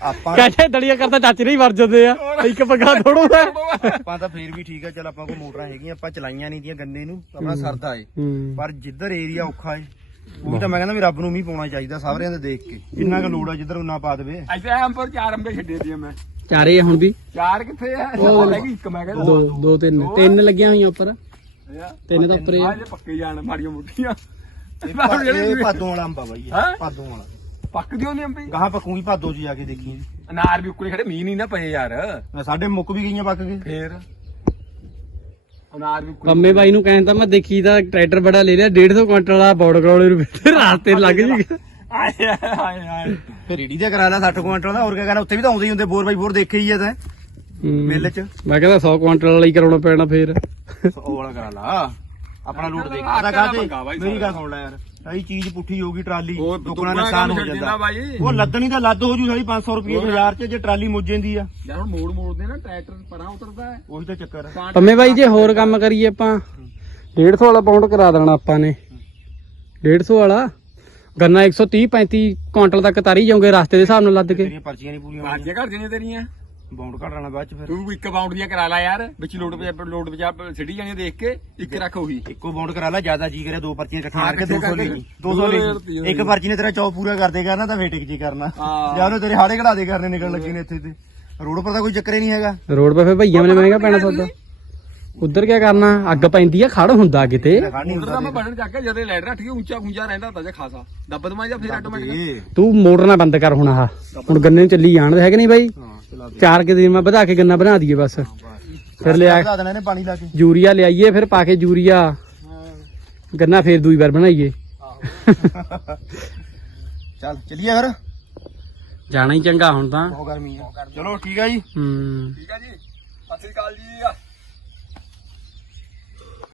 ਆਪਾਂ ਕਹਿੰਦੇ ਦਲੀਆ ਕਰਦਾ ਚਾਚੇ ਨਹੀਂ ਮਰ ਜਾਂਦੇ ਆ। ਇੱਕ ਪੱਗਾ ਥੋੜੋ ਹੈ ਆਪਾਂ ਤਾਂ ਫੇਰ ਵੀ ਠੀਕ ਆ ਚਲ ਆਪਾਂ ਕੋਲ ਮੋਟਰਾਂ ਹੈਗੀਆਂ ਆਪਾਂ ਚਲਾਈਆਂ ਨਹੀਂ ਦੀਆਂ ਗੰਨੇ ਨੂੰ ਆਪਣਾ ਸਰਦਾ ਏ। ਹੂੰ। ਪਰ ਜਿੱਧਰ ਏਰੀਆ ਔਖਾ ਏ ਉਹ ਤਾਂ ਮੈਂ ਕਹਿੰਦਾ ਵੀ ਰੱਬ ਨੂੰ ਮੀਂਹ ਪਾਉਣਾ ਚਾਹੀਦਾ ਸਾਰਿਆਂ ਦੇ ਦੇਖ ਕੇ। ਜਿੰਨਾ ਕੁ ਲੋੜ ਆ ਜਿੱਧਰ ਉਹਨਾਂ ਪਾ ਦੇਵੇ। ਇੱਥੇ ਅੰਬਰ ਚਾਰ ਅੰਬੇ ਛੱਡੇ ਦੀਆਂ ਮੈਂ। ਚਾਰੇ ਆ ਹੁਣ ਵੀ? ਚਾਰ ਕਿੱਥੇ ਆ? ਉਹ ਲੱਗੀ ਇੱਕ ਮੈਂ ਕਹਿੰਦਾ। ਦੋ ਦੋ ਤਿੰਨ। ਤਿੰਨ ਲੱਗੀਆਂ ਹੋਈਆਂ ਉੱਪਰ। ਤਿੰਨ ਤਾਂ ਉੱਪਰ ਆ। ਪੱਕੇ ਜਾਣ ਮਾੜੀਆਂ ਮੁੱਠੀਆਂ ਇਹ ਭਾਦੋਂ ਵਾਲਾ ਅੰਬਾ ਬਾਈ? ਭਾਦੋਂ ਵਾਲਾ। ਪੱਕਦੀ ਹੁੰਦੀ ਅੰਬੀ? ਗਾਹਾਂ ਪੱਕੂਗੀ ਭਾਦੋਂ 'ਚ ਜਾ ਕੇ ਦੇਖੀ ਅਨਾਰ ਵੀ ਉੱਕਰੇ ਖੜੇ ਮੀਂਹ ਨਹੀਂ ਨਾ ਪਏ ਯਾਰ। ਸਾਡੇ ਮੁੱਕ ਵੀ ਗਈਆਂ ਪੱਕ ਕੇ। ਫੇਰ? ਅਨਾਰ ਵੀ ਪੰਮੇ ਬਾਈ ਨੂੰ ਕਹਿੰਦਾ ਮੈਂ ਦੇਖੀ ਦਾ ਟਰੈਕਟਰ ਬੜਾ ਲੈ ਲਿਆ 150 ਕੁਇੰਟਲ ਵਾਲਾ ਬੌੜ ਕਰੋਲੇ ਨੂੰ ਤੇ ਰਾਸਤੇ ਲੱਗ ਜੀ ਆਏ ਆਏ ਆਏ। ਫਿਰ ਰੇੜੀ ਤੇ ਕਰਾ ਲਾ 60 ਕੁਇੰਟਲ ਦਾ ਹੋਰ ਕਿਆ ਕਰਨਾ ਉੱਥੇ ਵੀ ਤਾਂ ਆਉਂਦੇ ਹੀ ਹੁੰਦੇ ਬੋਰ ਬਾਈ ਬੋਰ ਦੇਖੇ ਹੀ ਆ ਤਾਂ। ਮਿੱਲ 'ਚ। ਮੈਂ ਕਹਿੰਦਾ 100 ਕੁਇੰਟਲ ਵਾਲਾ ਹੀ ਕਰਾਉਣਾ ਪੈਣਾ ਫੇਰ। ਉਹ ਵਾਲਾ ਕਰਾ ਲਾ। ਆਪਣਾ ਲੋਡ ਦੇਖ ਮੇਰੀ ਗੱਲ ਸੁਣ ਲੈ ਯਾਰ। ਆਹੀ ਚੀਜ਼ ਪੁੱਠੀ ਹੋਊਗੀ ਟਰਾਲੀ ਉਹ ਦੁੱਗਣਾ ਨੁਕਸਾਨ ਕੰਮ ਹੋ ਜਾਂਦਾ। ਬਾਈ। ਉਹ ਲੱਦਣੀ ਤਾਂ ਲੱਦ ਹੋ ਜੂ ਸਾਲੀ 500 ਰੁਪਏ ਬਾਜ਼ਾਰ 'ਚ ਜੇ ਟਰਾਲੀ ਮੁੱਝ ਜਾਂਦੀ ਆ। ਯਾਰ ਹੁਣ ਮੋੜ ਮੋੜਦੇ ਨਾ ਟਰੈਕਟਰ ਪਰਾਂ ਉਤਰਦਾ ਹੈ। ਉਹੀ ਤਾਂ ਚੱਕਰ ਆ। ਪੰਮੇ ਬਾਈ ਜੇ ਹੋਰ ਕੰਮ ਕਰੀਏ ਆਪਾਂ 150 ਵਾਲਾ ਪਾਉਂਡ ਕਰਾ ਦੇਣਾ ਆਪਾਂ ਨੇ। 150 ਵਾਲਾ ਗੰਨਾ 130 35 ਕੁਇੰਟਲ ਤੱਕ ਤਾਰੀ ਜਾਓਗੇ ਰਸਤੇ ਦੇ ਹਿਸਾਬ ਨਾਲ ਲੱਦ ਕੇ। ਤੇਰੀਆਂ ਪਰਚੀਆਂ ਨਹੀਂ ਪੂਰੀਆਂ ਬਾਜੀਆਂ ਘੜ ਜਣੀਆਂ ਤੇਰੀਆਂ। ਬਾਉਂਡ ਘਟਣਾ ਬਾਅਦ 'ਚ ਫਿਰ। ਤੂੰ ਇੱਕ ਬਾਉਂਡ ਦੀਆਂ ਕਰਾ ਲੈ ਯਾਰ। ਵਿੱਚ ਲੋਡ ਵਿੱਚ ਲੋਡ ਵਿੱਚ ਸਿੱਟੀ ਜਾਣੀ ਦੇਖ ਕੇ ਇੱਕ ਰੱਖ ਉਹੀ। ਇੱਕੋ ਬਾਉਂਡ ਕਰਾ ਲਾ ਜ਼ਿਆਦਾ ਜੀ ਕਰੇ ਦੋ ਪਰਚੀਆਂ ਇਕੱਠੀਆਂ ਕਰਕੇ 200 ਕਰਕੇ ਲੈ 200 ਲੈ ਇੱਕ ਪਰਚੀ ਨੇ ਤੇਰਾ ਚੌ ਪੂਰਾ ਕਰਦੇ ਕਰਨਾ ਤਾਂ ਫੇਟਿਕ ਜੀ ਕਰਨਾ। ਜਾਂ ਉਹਨੇ ਤੇਰੇ ਹਾੜੇ ਘੜਾ ਦੇ ਕਰਨੇ ਨਿਕਲਣ ਲੱਗੇ ਨੇ ਇੱਥੇ ਤੇ। ਰੋਡ ਪਰ ਤਾਂ ਕੋਈ ਚੱਕਰ ਹੀ ਨਹੀਂ ਹੈਗਾ। ਰੋਡ 'ਤੇ ਫੇ ਭਈਆ ਨੇ ਮਹਿੰਗਾ ਪੈਣਾ ਸੌਦਾ। ਉਧਰ ਕੀ ਕਰਨਾ? ਅੱਗ ਪੈਂਦੀ ਆ ਖੜ ਹੁੰਦਾ ਕਿਤੇ। ਖੜ ਨਹੀਂ ਮੋਟਰ ਦਾ ਮੈਂ ਹੁੰਦਾ ਬਟਨ ਚੱਕ ਕੇ ਜਦੇ ਲੈਟ ਰੱਖ ਕੇ ਉੱਚਾ ਖੁੰਚਾ ਰਹਿੰਦਾ ਹੁੰਦਾ ਜੇ ਖਾਸਾ। ਦੱਬ ਦਮਾ ਜਾਂ ਫਿਰ ਆਟੋਮੈਟਿਕ ਇਹ ਤੂੰ ਮੋਟਰ ਨਾ ਬੰਦ ਕਰ ਹੁਣ ਆਹ। ਹੁਣ ਗੰਨੇ ਨੂੰ ਚੱਲੀ ਜਾਣਦੇ ਹੈਗੇ ਨਹੀਂ ਬਾਈ। ਹਾਂ ਚਾਰ ਕੇ ਦਿਨ ਮੈਂ ਵਧਾ ਕੇ ਗੰਨਾ ਬਣਾ ਦਈਏ ਬਸ। ਫਿਰ ਲਿਆ ਵਧਾ ਦੇਣਾ ਇਹਨੇ ਪਾਣੀ ਲਾ ਕੇ। ਯੂਰੀਆ ਲਿਆਈਏ ਫਿਰ ਪਾ ਕੇ ਯੂਰੀਆ। ਗੰਨਾ ਫੇਰ ਦੂਈ ਵਾਰ ਬਣਾਈਏ। ਚੱਲ ਚੱਲੀਏ ਫਿਰ। ਜਾਣਾ ਹੀ ਚੰਗਾ ਹੁਣ ਤਾਂ। ਬਹੁਤ ਗਰਮੀ ਆ। ਚਲੋ ਠੀਕ ਆ ਜੀ। ਹੂੰ। ਠੀਕ ਹੈ ਜੀ। ਸਤਿ ਸ੍ਰੀ ਅਕਾਲ ਜੀ।